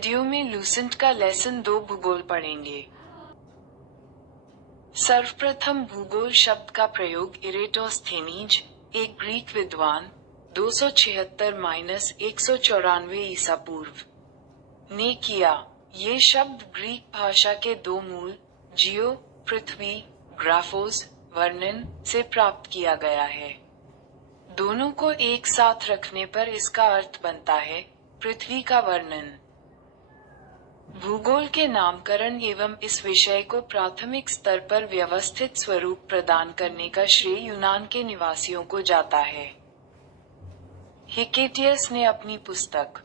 Video में Lucent का lesson 2 भूगोल पढ़ेंगे। सर्वप्रथम भूगोल शब्द का प्रयोग इरेटोस्थेनीज, एक ग्रीक विद्वान, 276-194 ईसा पूर्व ने किया। ये शब्द ग्रीक भाषा के दो मूल, जियो, पृथ्वी, ग्राफोस, वर्णन, से प्राप्त किया गया है। दोनों को एक साथ रखने पर इसका अर्थ बनता है, पृथ्वी का वर्णन। भूगोल के नामकरण एवं इस विषय को प्राथमिक स्तर पर व्यवस्थित स्वरूप प्रदान करने का श्रेय यूनान के निवासियों को जाता है। हिकेटियस ने अपनी पुस्तक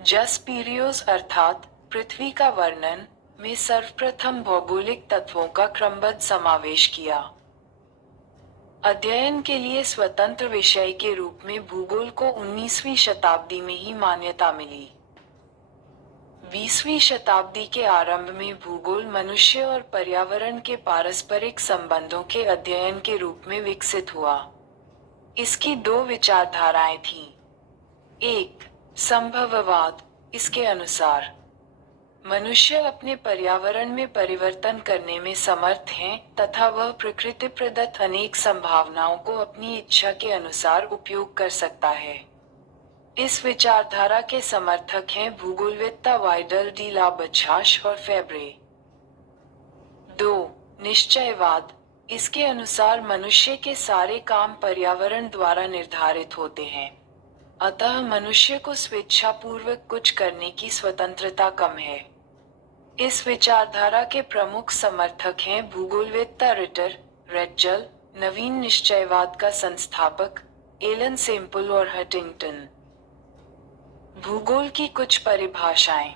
जसपीरियोस अर्थात पृथ्वी का वर्णन में सर्वप्रथम भौगोलिक तत्वों का क्रमबद्ध समावेश किया। अध्ययन के लिए स्वतंत्र विषय के रूप में भूगोल को 19वीं शताब्दी में ही मान्यता मिली। 20वीं शताब्दी के आरंभ में भूगोल मनुष्य और पर्यावरण के पारस्परिक संबंधों के अध्ययन के रूप में विकसित हुआ। इसकी दो विचारधाराएं थीं। एक, संभववाद। इसके अनुसार मनुष्य अपने पर्यावरण में परिवर्तन करने में समर्थ हैं तथा वह प्रकृति प्रदत्त अनेक संभावनाओं को अपनी इच्छा के अनुसार उपयोग कर सकता है। इस विचारधारा के समर्थक हैं भूगोलवेत्ता वाइडल डी ला बछाश और फेब्रे। 2. निश्चयवाद। इसके अनुसार मनुष्य के सारे काम पर्यावरण द्वारा निर्धारित होते हैं, अतः मनुष्य को स्वेच्छापूर्वक कुछ करने की स्वतंत्रता कम है। इस विचारधारा के प्रमुख समर्थक हैं भूगोलवेत्ता रिटर, रेटजल, नवीन निश्चयवाद का संस्थापक एलन सेम्पल और हटिंगटन। भूगोल की कुछ परिभाषाएं।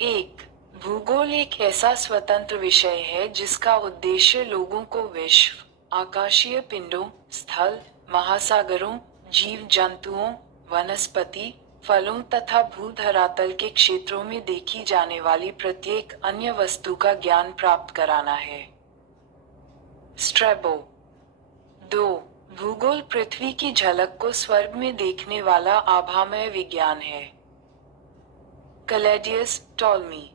1. भूगोल एक ऐसा स्वतंत्र विषय है जिसका उद्देश्य लोगों को विश्व, आकाशीय पिंडों, स्थल, महासागरों, जीव जंतुओं, वनस्पति, फलों तथा भूधरातल के क्षेत्रों में देखी जाने वाली प्रत्येक अन्य वस्तु का ज्ञान प्राप्त कराना है। स्ट्रैबो। 2. भूगोल पृथ्वी की झलक को स्वर्ग में देखने वाला आभामय विज्ञान है। कलेडियस, टॉलमी।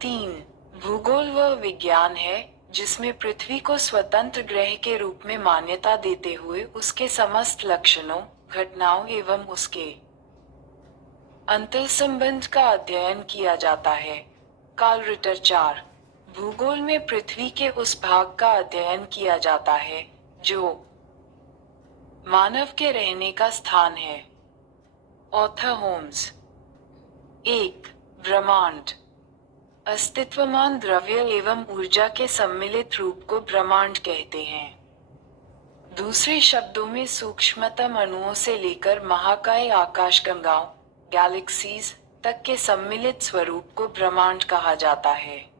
3. भूगोल वह विज्ञान है जिसमें पृथ्वी को स्वतंत्र ग्रह के रूप में मान्यता देते हुए उसके समस्त लक्षणों, घटनाओं एवं उसके अंतर्संबंध का अध्ययन किया जाता है। Carl Ritter. 4. भूगोल में पृथ्वी के उस भाग का अध्ययन किया जाता है जो मानव के रहने का स्थान है। Arthur Holmes. 1. ब्रह्मांड। अस्तित्वमान द्रव्य एवं ऊर्जा के सम्मिलित रूप को ब्रह्मांड कहते हैं। दूसरे शब्दों में सूक्ष्मतम अणुओं से लेकर महाकाय आकाशगंगाओं, गैलेक्सीज तक के सम्मिलित स्वरूप को ब्रह्मांड कहा जाता है।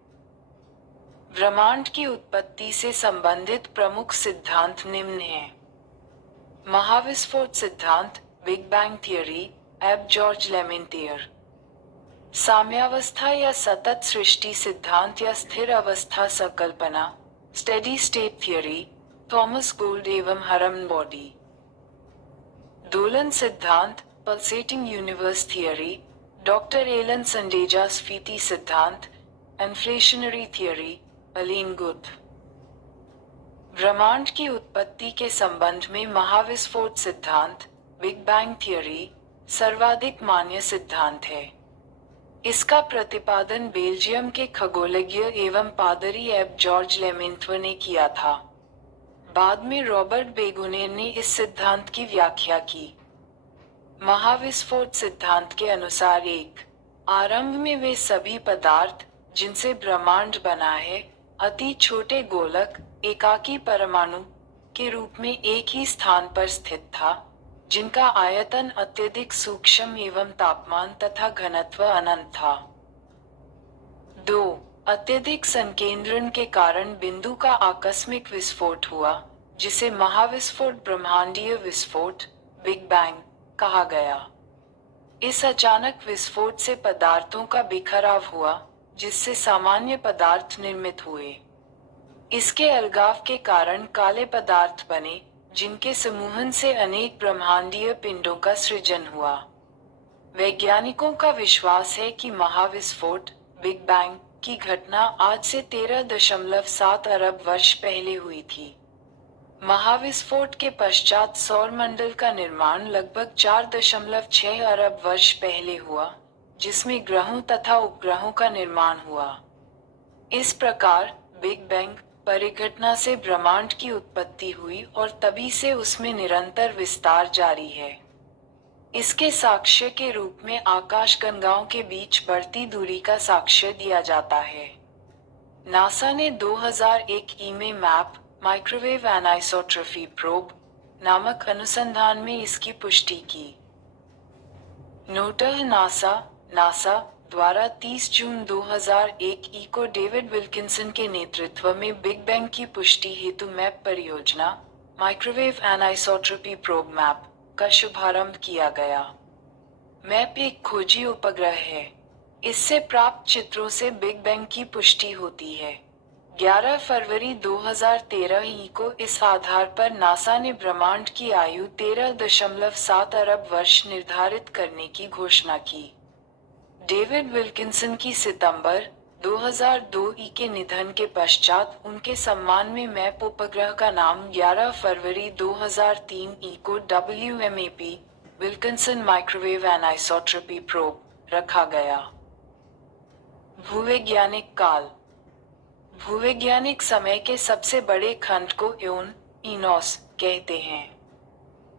ब्रह्मांड की उत्पत्ति से संबंधित प्रमुख सिद्धांत निम्न हैं। महाविस्फोट सिद्धांत, big bang theory, Abbe Georges Lemaitre. साम्यावस्था या सतत सृष्टि सिद्धांत या स्थिर अवस्था संकल्पना, steady state theory, Thomas Gold एवं हरमन बॉडी। दोलन सिद्धांत, pulsating universe theory, doctor Allan Sandage स्फीति सिद्धांत, इन्फ्लेशनरी थियरी, अलीन गुथ। ब्रह्मांड की उत्पत्ति के संबंध में महाविस्फोट सिद्धांत, बिग बैंग थियरी, सर्वाधिक मान्य सिद्धांत है। इसका प्रतिपादन बेल्जियम के खगोलज्ञ एवं पादरी एब जॉर्ज लेमेंट्व ने किया था। बाद में रॉबर्ट बेगुनियर ने इस सिद्धांत की व्याख्या की। महाविस्फोट सिद्धांत के अनुसार आरंभ में वे सभी पदार्थ जिनसे ब्रह्मांड बना है अति छोटे गोलक, एकाकी परमाणु के रूप में एक ही स्थान पर स्थित था, जिनका आयतन अत्यधिक सूक्ष्म एवं तापमान तथा घनत्व अनंत था। 2. अत्यधिक संकेंद्रण के कारण बिंदु का आकस्मिक विस्फोट हुआ, जिसे महाविस्फोट ब्रह्मांडीय विस्फोट, बिग बैंग कहा गया। इस अचानक विस्फोट से पदार्थों का बिखराव हुआ, जिससे सामान्य पदार्थ निर्मित हुए। इसके अलगाव के कारण काले पदार्थ बने, जिनके समूहन से अनेक ब्रह्मांडीय पिंडों का सृजन हुआ। वैज्ञानिकों का विश्वास है कि महाविस्फोट बिग बैंग की घटना आज से 13.7 अरब वर्ष पहले हुई थी। महाविस्फोट के पश्चात सौरमंडल का निर्माण लगभग 4.6 अरब वर्ष पहले हुआ, जिसमें ग्रहों तथा उपग्रहों का निर्माण हुआ। इस प्रकार बिग बैंग परिघटना से ब्रह्मांड की उत्पत्ति हुई और तभी से उसमें निरंतर विस्तार जारी है। इसके साक्ष्य के रूप में आकाशगंगाओं के बीच बढ़ती दूरी का साक्ष्य दिया जाता है। नासा ने 2001 में मैप माइक्रोवेव एनाइसोट्रॉपी प्रोब नामक अनुसंधान में इसकी पुष्टि की। नोटल नासा द्वारा 30 जून 2001 को डेविड विल्किंसन के नेतृत्व में बिग बैंग की पुष्टि हेतु मैप परियोजना माइक्रोवेव एनाइसोट्रॉपी प्रोब मैप का शुभारंभ किया गया। मैप एक खोजी उपग्रह है। इससे प्राप्त चित्रों से बिग बैंग की पुष्टि होती है। 11 फरवरी 2013 को इस आधार पर नासा ने ब्रह्मांड की आयु 13.7 अरब वर्ष निर्धारित करने की घोषणा की। डेविड विल्किंसन की सितंबर 2002 के निधन के पश्चात उनके सम्मान में मैप उपग्रह का नाम 11 फरवरी 2003 को WMAP Wilkinson microwave anisotropy probe रखा गया। भूवैज्ञानिक काल। भूवैज्ञानिक समय के सबसे बड़े खंड को इनोस कहते हैं।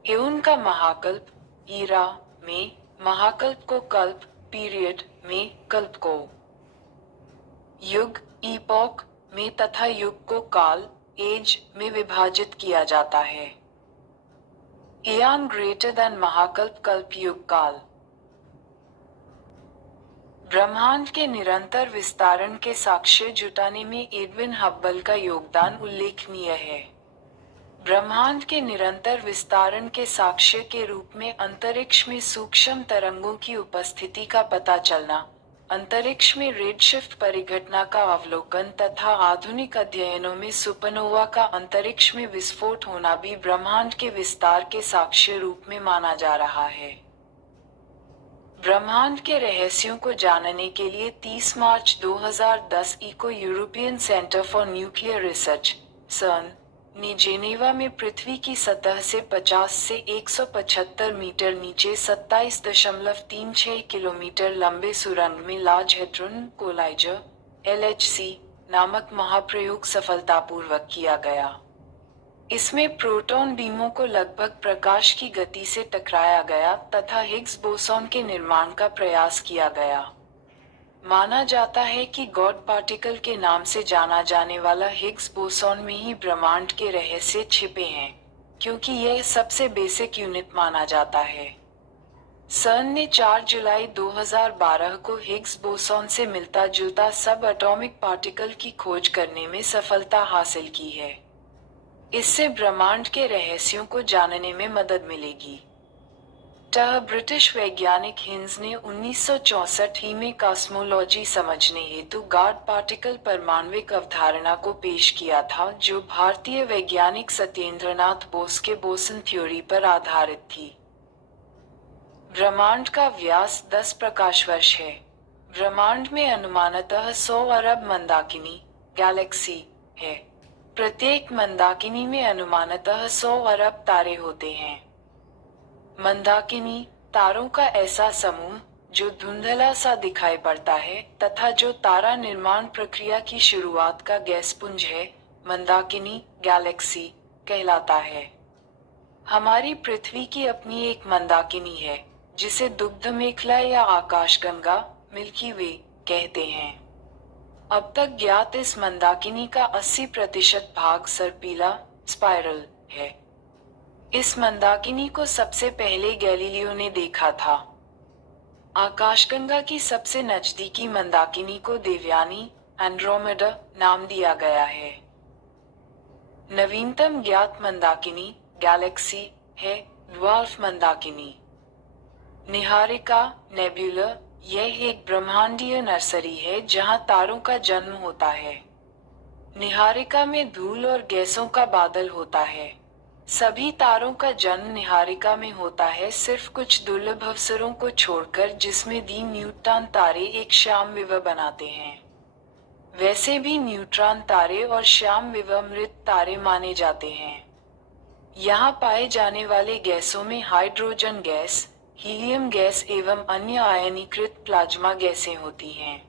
एओन का महाकल्प, ईरा में महाकल्प को कल्प, पीरियड में कल्प को युग, ईपॉक में तथा युग को काल, एज में विभाजित किया जाता है। एआन ग्रेटर देन महाकल्प, कल्प, युग, काल। ब्रह्मांड के निरंतर विस्तारण के साक्ष्य जुटाने में एडविन हब्बल का योगदान उल्लेखनीय है। ब्रह्मांड के निरंतर विस्तारण के साक्ष्य के रूप में अंतरिक्ष में सूक्ष्म तरंगों की उपस्थिति का पता चलना, अंतरिक्ष में रेडशिफ्ट परिघटना का अवलोकन तथा आधुनिक अध्ययनों में सुपरनोवा का अंतरिक्ष में विस्फोट होना भी ब्रह्मांड के विस्तार के साक्ष्य रूप में माना जा रहा है। ब्रह्मांड के रहस्यों को जानने के लिए 30 मार्च 2010 को European centre for nuclear research (सर्न) ने जेनेवा में पृथ्वी की सतह से 50 से 175 मीटर नीचे 27.36 किलोमीटर लंबे सुरंग में लार्ज हेड्रोन कोलाइजर (LHC) नामक महाप्रयोग सफलतापूर्वक किया गया। इसमें प्रोटॉन बीमों को लगभग प्रकाश की गति से टकराया गया तथा हिग्स बोसॉन के निर्माण का प्रयास किया गया। माना जाता है कि गॉड पार्टिकल के नाम से जाना जाने वाला हिग्स बोसॉन में ही ब्रह्मांड के रहस्य छिपे हैं, क्योंकि यह सबसे बेसिक यूनिट माना जाता है। सर्न ने 4 जुलाई 2012 को हिग्स बोसॉन से मिलता जुलता सब एटॉमिक पार्टिकल की खोज करने में सफलता हासिल की है। इससे ब्रह्मांड के रहस्यों को जानने में मदद मिलेगी। ब्रिटिश वैज्ञानिक हिंज ने 1964 में कॉस्मोलॉजी समझने हेतु गॉड पार्टिकल परमाण्विक अवधारणा को पेश किया था, जो भारतीय वैज्ञानिक सत्येंद्रनाथ बोस के बोसन थ्योरी पर आधारित थी। ब्रह्मांड का व्यास 10 प्रकाश वर्ष है। ब्रह्मांड में अनुमानतः 100 अरब मंदाकिनी गैलेक्सी है। प्रत्येक मंदाकिनी में अनुमानतः 100 अरब तारे होते हैं। मंदाकिनी तारों का ऐसा समूह जो धुंधला सा दिखाई पड़ता है तथा जो तारा निर्माण प्रक्रिया की शुरुआत का गैसपुंज है, मंदाकिनी गैलेक्सी कहलाता है। हमारी पृथ्वी की अपनी एक मंदाकिनी है, जिसे दुग्ध मेखला या आकाशगंगा मिल्की वे कहते हैं। अब तक ज्ञात इस मंदाकिनी का 80% भाग सर्पिला स्पाइरल है। इस मंदाकिनी को सबसे पहले गैलीलियो ने देखा था। आकाशगंगा की सबसे नजदीकी मंदाकिनी को देवयानी एंड्रोमेडा नाम दिया गया है। नवीनतम ज्ञात मंदाकिनी गैलेक्सी है ड्वार्फ मंदाकिनी। निहारिका नेब्यूला यह एक ब्रह्मांडीय नर्सरी है जहां तारों का जन्म होता है। निहारिका में धूल और गैसों का बादल होता है। सभी तारों का जन्म निहारिका में होता है, सिर्फ कुछ दुर्लभ अवसरों को छोड़कर जिसमें दी न्यूट्रॉन तारे एक श्याम विवह बनाते हैं। वैसे भी न्यूट्रॉन तारे और श्याम विवह मृत तारे माने जाते हैं। यहाँ पाए जाने वाले गैसों में हाइड्रोजन गैस, हीलियम गैस एवं अन्य आयनीकृत प्लाज्मा गैसें होती हैं।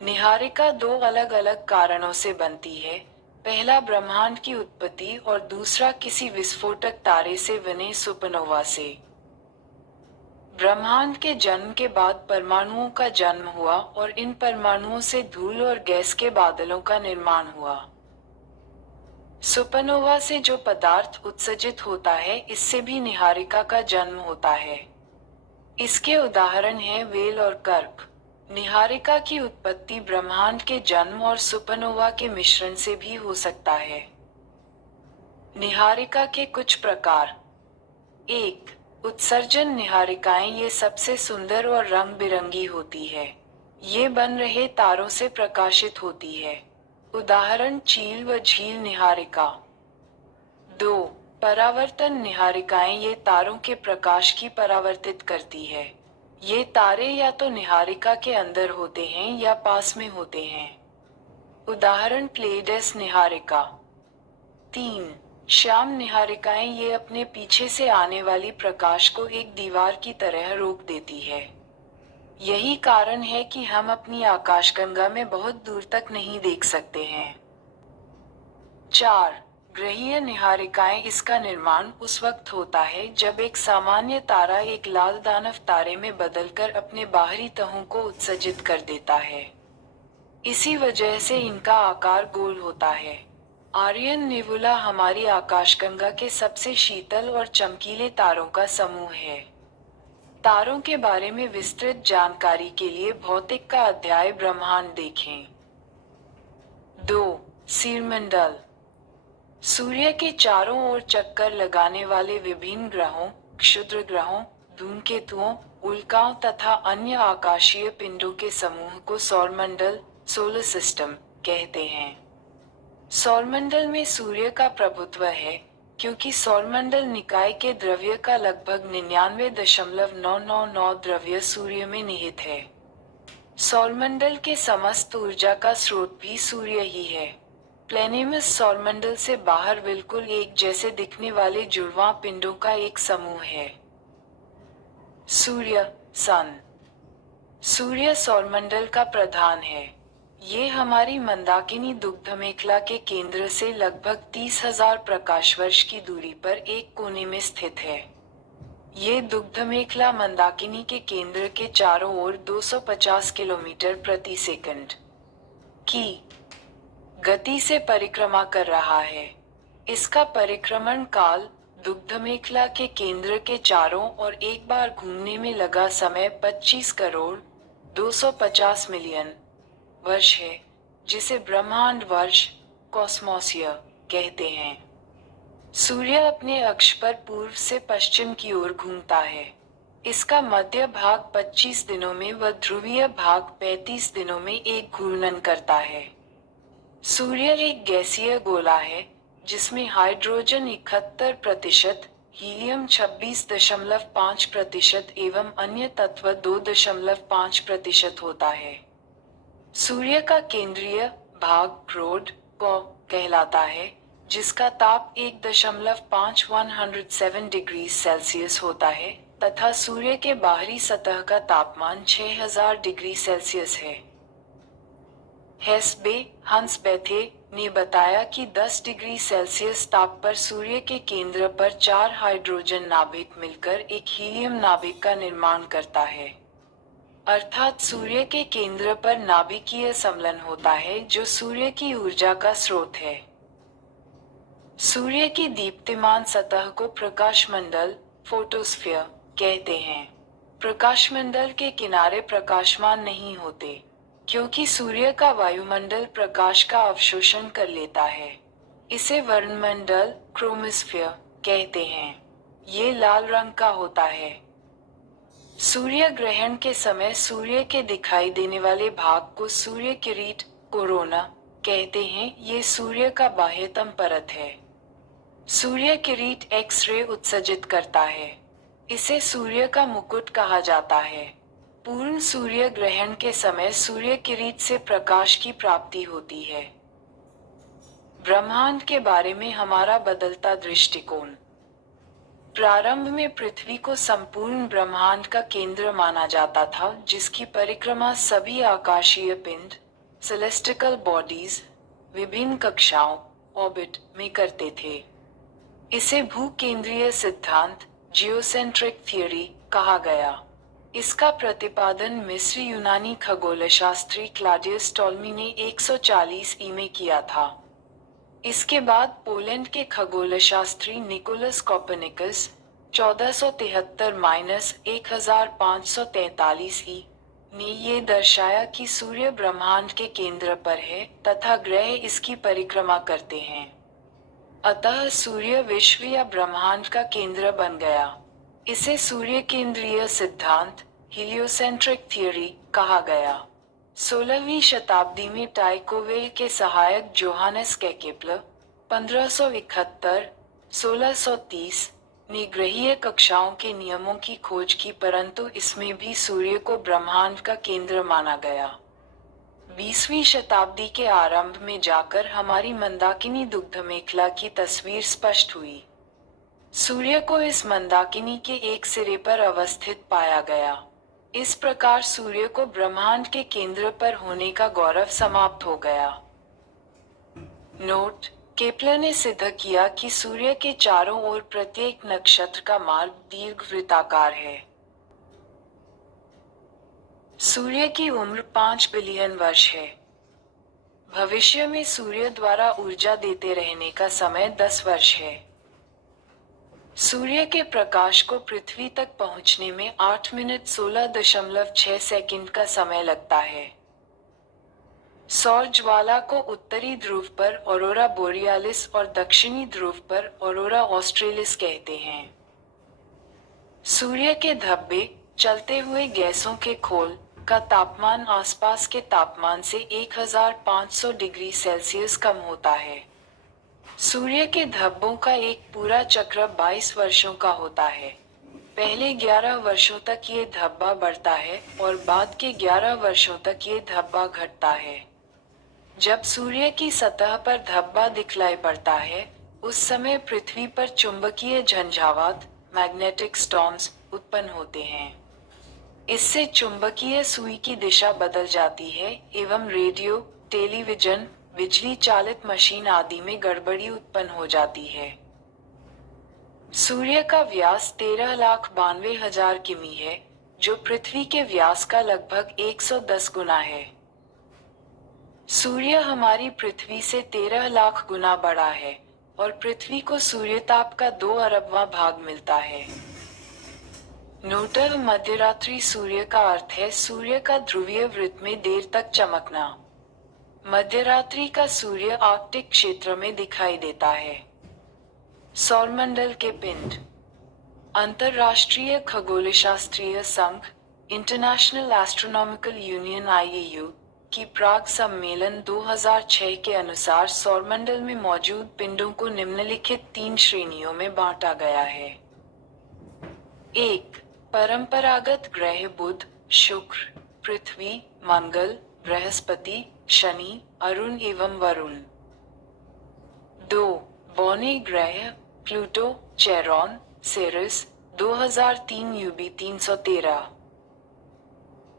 निहारिका दो अलग अलग कारणों से बनती है। पहला ब्रह्मांड की उत्पत्ति और दूसरा किसी विस्फोटक तारे से बने सुपरनोवा से। ब्रह्मांड के जन्म के बाद परमाणुओं का जन्म हुआ और इन परमाणुओं से धूल और गैस के बादलों का निर्माण हुआ। सुपरनोवा से जो पदार्थ उत्सर्जित होता है, इससे भी निहारिका का जन्म होता है। इसके उदाहरण हैं वेल और कर्क। निहारिका की उत्पत्ति ब्रह्मांड के जन्म और सुपरनोवा के मिश्रण से भी हो सकता है। निहारिका के कुछ प्रकार। 1. उत्सर्जन निहारिकाएं ये सबसे सुंदर और रंग बिरंगी होती है। ये बन रहे तारों से प्रकाशित होती है। उदाहरण चील व झील निहारिका। 2. परावर्तन निहारिकाएं ये तारों के प्रकाश की परावर्तित करती है। ये तारे या तो निहारिका के अंदर होते हैं या पास में होते हैं। उदाहरण प्लेइडेस निहारिका। 3. श्याम निहारिकाएं ये अपने पीछे से आने वाली प्रकाश को एक दीवार की तरह रोक देती है। यही कारण है कि हम अपनी आकाशगंगा में बहुत दूर तक नहीं देख सकते हैं। 4. ग्रहीय निहारिकाएं इसका निर्माण उस वक्त होता है जब एक सामान्य तारा एक लाल दानव तारे में बदलकर अपने बाहरी तहों को उत्सर्जित कर देता है। इसी वजह से इनका आकार गोल होता है। आर्यन नेबुला हमारी आकाशगंगा के सबसे शीतल और चमकीले तारों का समूह है। तारों के बारे में विस्तृत जानकारी के लिए भौतिक का अध्याय ब्रह्मांड देखें। 2. सीरमंडल। सूर्य के चारों ओर चक्कर लगाने वाले विभिन्न ग्रहों, क्षुद्र ग्रहों, धूमकेतुओं, उल्काओं तथा अन्य आकाशीय पिंडों के समूह को सौरमंडल, सोलर सिस्टम कहते हैं। सौरमंडल में सूर्य का प्रभुत्व है, क्योंकि सौरमंडल निकाय के द्रव्य का लगभग 99.999 द्रव्य सूर्य में निहित है। सौरमंडल के समस्त ऊर्जा का स्रोत भी सूर्य ही है। प्लेनेमस सौरमंडल से बाहर बिल्कुल एक जैसे दिखने वाले जुड़वां पिंडों का एक समूह है। सूर्य, सन। सूर्य सौरमंडल का प्रधान है। ये हमारी मंदाकिनी दुग्धमेखला के केंद्र से लगभग 30,000 प्रकाश वर्ष की दूरी पर एक कोने में स्थित है। ये दुग्धमेखला मंदाकिनी के केंद्र के चारों ओर 250 किलोमीटर प्रति सेकंड की गति से परिक्रमा कर रहा है। इसका परिक्रमण काल दुग्धमेखला के केंद्र के चारों ओर एक बार घूमने में लगा समय 25 करोड़ 250 मिलियन वर्ष है, जिसे ब्रह्मांड वर्ष, कॉस्मोस ईयर कहते हैं। सूर्य अपने अक्ष पर पूर्व से पश्चिम की ओर घूमता है। इसका मध्य भाग 25 दिनों में व ध्रुवीय भाग 35 दिनों में एक घूर्णन करता है। सूर्य एक गैसीय गोला है, जिसमें हाइड्रोजन 71%, हीलियम 26.5% एवं अन्य तत्व 2.5% होता है। सूर्य का केंद्रीय भाग क्रोड को कहलाता है, जिसका ताप 1.5 डिग्री सेल्सियस होता है तथा सूर्य के बाहरी सतह का तापमान 6000 डिग्री सेल्सियस है। हंस बेथे ने बताया कि 10 डिग्री सेल्सियस ताप पर सूर्य के केंद्र पर 4 हाइड्रोजन नाभिक मिलकर एक हीलियम नाभिक का निर्माण करता है। अर्थात सूर्य के केंद्र पर नाभिकीय सम्मिलन होता है, जो सूर्य की ऊर्जा का स्रोत है। सूर्य की दीप्तिमान सतह को प्रकाशमंडल, फोटोस्फीयर कहते हैं। प्रकाशमंडल के किनारे प्रकाशमान नहीं होते, क्योंकि सूर्य का वायुमंडल प्रकाश का अवशोषण कर लेता है। इसे वर्णमंडल, क्रोमोस्फीयर कहते हैं। ये लाल रंग का होता है। सूर्य ग्रहण के समय सूर्य के दिखाई देने वाले भाग को सूर्य किरीट, कोरोना कहते हैं। ये सूर्य का बाह्यतम परत है। सूर्य किरीट एक्स रे उत्सर्जित करता है। इसे सूर्य का मुकुट कहा जाता है। पूर्ण सूर्य ग्रहण के समय सूर्य किरीट से प्रकाश की प्राप्ति होती है। ब्रह्मांड के बारे में हमारा बदलता दृष्टिकोण। प्रारंभ में पृथ्वी को संपूर्ण ब्रह्मांड का केंद्र माना जाता था, जिसकी परिक्रमा सभी आकाशीय पिंड, सेलेस्टिकल बॉडीज, विभिन्न कक्षाओं, ऑर्बिट में करते थे। इसे भूकेंद्रीय सिद्धांत, जियोसेंट्रिक थ्योरी कहा गया। इसका प्रतिपादन मिस्र यूनानी खगोलशास्त्री क्लॉडियस टॉल्मी ने 140 में किया था। इसके बाद पोलैंड के खगोलशास्त्री निकोलस कोपर्निकस 1473-1543 ने ये दर्शाया कि सूर्य ब्रह्मांड के केंद्र पर है तथा ग्रह इसकी परिक्रमा करते हैं। अतः सूर्य विश्व या ब्रह्मांड का केंद्र बन गया। इसे सूर्य केंद्रीय सिद्धांत, हीलियोसेंट्रिक थ्योरी कहा गया। 16वीं शताब्दी में टाइको के सहायक जोहानेस केप्लर 1571-1630 ने ग्रहीय कक्षाओं के नियमों की खोज की, परंतु इसमें भी सूर्य को ब्रह्मांड का केंद्र माना गया। 20वीं शताब्दी के आरंभ में जाकर हमारी मंदाकिनी दुग्ध मेखला की तस्वीर स्पष्ट हुई। सूर्य को इस मंदाकिनी के एक सिरे पर अवस्थित पाया गया। इस प्रकार सूर्य को ब्रह्मांड के केंद्र पर होने का गौरव समाप्त हो गया। नोट: केप्लर ने सिद्ध किया कि सूर्य के चारों ओर प्रत्येक नक्षत्र का मार्ग दीर्घवृत्ताकार है। सूर्य की उम्र 5 बिलियन वर्ष है। भविष्य में सूर्य द्वारा ऊर्जा देते रहने का समय 10 वर्ष है। सूर्य के प्रकाश को पृथ्वी तक पहुंचने में 8 मिनट 16.6 सेकंड का समय लगता है। सौर ज्वाला को उत्तरी ध्रुव पर ऑरोरा बोरियालिस और दक्षिणी ध्रुव पर ऑरोरा ऑस्ट्रेलिस कहते हैं। सूर्य के धब्बे, चलते हुए गैसों के खोल का तापमान आसपास के तापमान से 1500 डिग्री सेल्सियस कम होता है। सूर्य के धब्बों का एक पूरा चक्र 22 वर्षों का होता है। पहले 11 वर्षों तक ये धब्बा बढ़ता है और बाद के 11 वर्षों तक ये धब्बा घटता है। जब सूर्य की सतह पर धब्बा दिखलाई पड़ता है, उस समय पृथ्वी पर चुंबकीय झंझावात, मैग्नेटिक स्टॉर्म्स उत्पन्न होते हैं। इससे चुंबकीय सुई की दिशा बदल जाती है एवं रेडियो, टेलीविजन, बिजली चालित मशीन आदि में गड़बड़ी उत्पन्न हो जाती है। सूर्य का व्यास 13,92,000 किमी है, जो पृथ्वी के व्यास का लगभग 110 गुना है। सूर्य हमारी पृथ्वी से 13 लाख गुना बड़ा है और पृथ्वी को सूर्यताप का 2 अरबवां भाग मिलता है। नोटः मध्यरात्रि सूर्य का अर्थ है सूर्य का ध्रुवीय वृत्त में देर तक चमकना। मध्यरात्रि का सूर्य आर्कटिक क्षेत्र में दिखाई देता है। सौरमंडल के पिंड। अंतर्राष्ट्रीय खगोलशास्त्रीय संघ, इंटरनेशनल एस्ट्रोनॉमिकल यूनियन (IAU) की प्राग सम्मेलन 2006 के अनुसार सौरमंडल में मौजूद पिंडों को निम्नलिखित 3 श्रेणियों में बांटा गया है। 1. परंपरागत ग्रह बुध, शुक्र, पृथ्वी, मंगल, बृहस्पति, शनि, अरुण एवं वरुण। 2. बौने ग्रह, प्लूटो, चेरॉन, सेरिस, 2003 UB 313।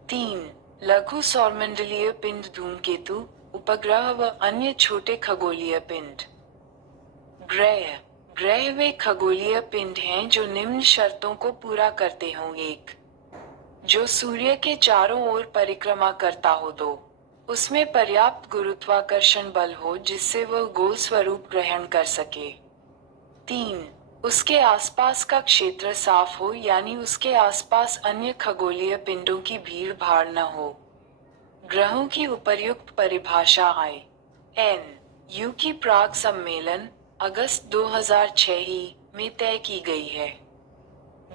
3. लघु सौरमंडलीय पिंड धूमकेतु, उपग्रह व अन्य छोटे खगोलीय पिंड। ग्रह वे खगोलीय पिंड हैं जो निम्न शर्तों को पूरा करते हों। 1. जो सूर्य के चारों ओर परिक्रमा करता हो। 2. उसमें पर्याप्त गुरुत्वाकर्षण बल हो जिससे वह गोल स्वरूप ग्रहण कर सके। 3. उसके आसपास का क्षेत्र साफ हो, यानी उसके आसपास अन्य खगोलीय पिंडों की भीड़ भाड़ न हो। ग्रहों की उपर्युक्त परिभाषा IAU की प्राग सम्मेलन अगस्त 2006 में तय की गई है।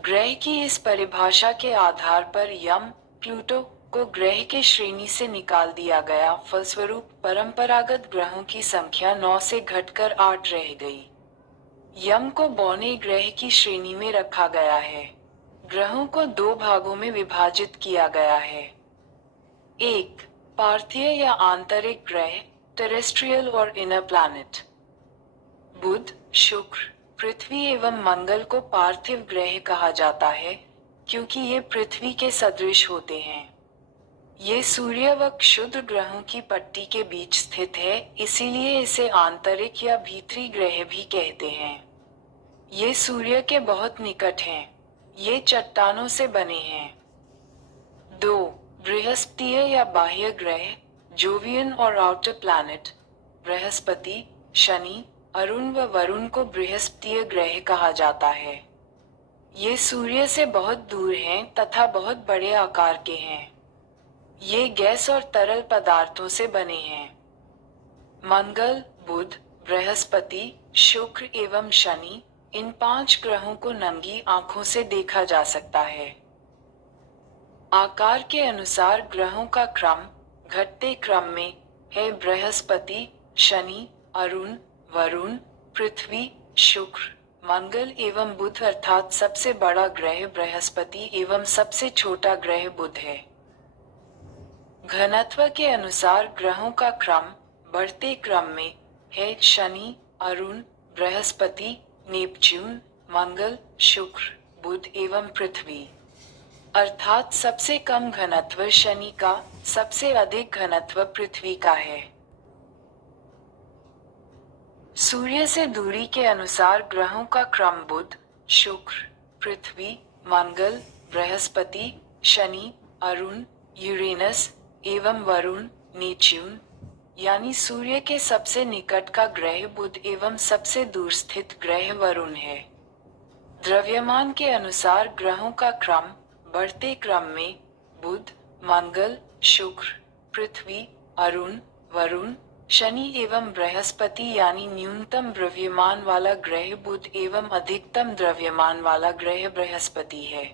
ग्रह की इस परिभाषा के आधार पर यम, प्लूटो को ग्रह के श्रेणी से निकाल दिया गया। फलस्वरूप परंपरागत ग्रहों की संख्या 9 से घटकर 8 रह गई। यम को बौने ग्रह की श्रेणी में रखा गया है। ग्रहों को दो भागों में विभाजित किया गया है। एक, पार्थिव या आंतरिक ग्रह, टेरेस्ट्रियल और इनर प्लैनेट। बुध, शुक्र, पृथ्वी एवं मंगल को पार्थिव ग्रह कहा जाता है क्योंकि ये पृथ्वी के सदृश होते हैं। ये सूर्य व क्षुद्र ग्रहों की पट्टी के बीच स्थित है, इसीलिए इसे आंतरिक या भीतरी ग्रह भी कहते हैं। ये सूर्य के बहुत निकट हैं। ये चट्टानों से बने हैं। 2, बृहस्पति या बाह्य ग्रह, जोवियन और आउटर प्लैनेट। बृहस्पति, शनि, अरुण व वरुण को बृहस्पतीय ग्रह कहा जाता है। ये सूर्य से बहुत दूर हैं तथा बहुत बड़े आकार के हैं। ये गैस और तरल पदार्थों से बने हैं। मंगल, बुध, बृहस्पति, शुक्र एवं शनि, इन 5 ग्रहों को नंगी आंखों से देखा जा सकता है। आकार के अनुसार ग्रहों का क्रम घटते क्रम में है। बृहस्पति, शनि, अरुण, वरुण, पृथ्वी, शुक्र, मंगल एवं बुध, अर्थात सबसे बड़ा ग्रह बृहस्पति एवं सबसे छोटा ग्रह बुध है। घनत्व के अनुसार ग्रहों का क्रम बढ़ते क्रम में है। शनि, अरुण, बृहस्पति, नेपच्यून, मंगल, शुक्र, बुध एवं पृथ्वी। अर्थात सबसे कम घनत्व शनि का, सबसे अधिक घनत्व पृथ्वी का है। सूर्य से दूरी के अनुसार ग्रहों का क्रम बुध, शुक्र, पृथ्वी, मंगल, बृहस्पति, शनि, अरुण, यूरेनस एवं वरुण, नेपच्यून, यानी सूर्य के सबसे निकट का ग्रह बुध एवं सबसे दूर स्थित ग्रह वरुण है। द्रव्यमान के अनुसार ग्रहों का क्रम बढ़ते क्रम में बुध, मंगल, शुक्र, पृथ्वी, अरुण, वरुण, शनि एवं बृहस्पति, यानी न्यूनतम द्रव्यमान वाला ग्रह बुध एवं अधिकतम द्रव्यमान वाला ग्रह बृहस्पति है।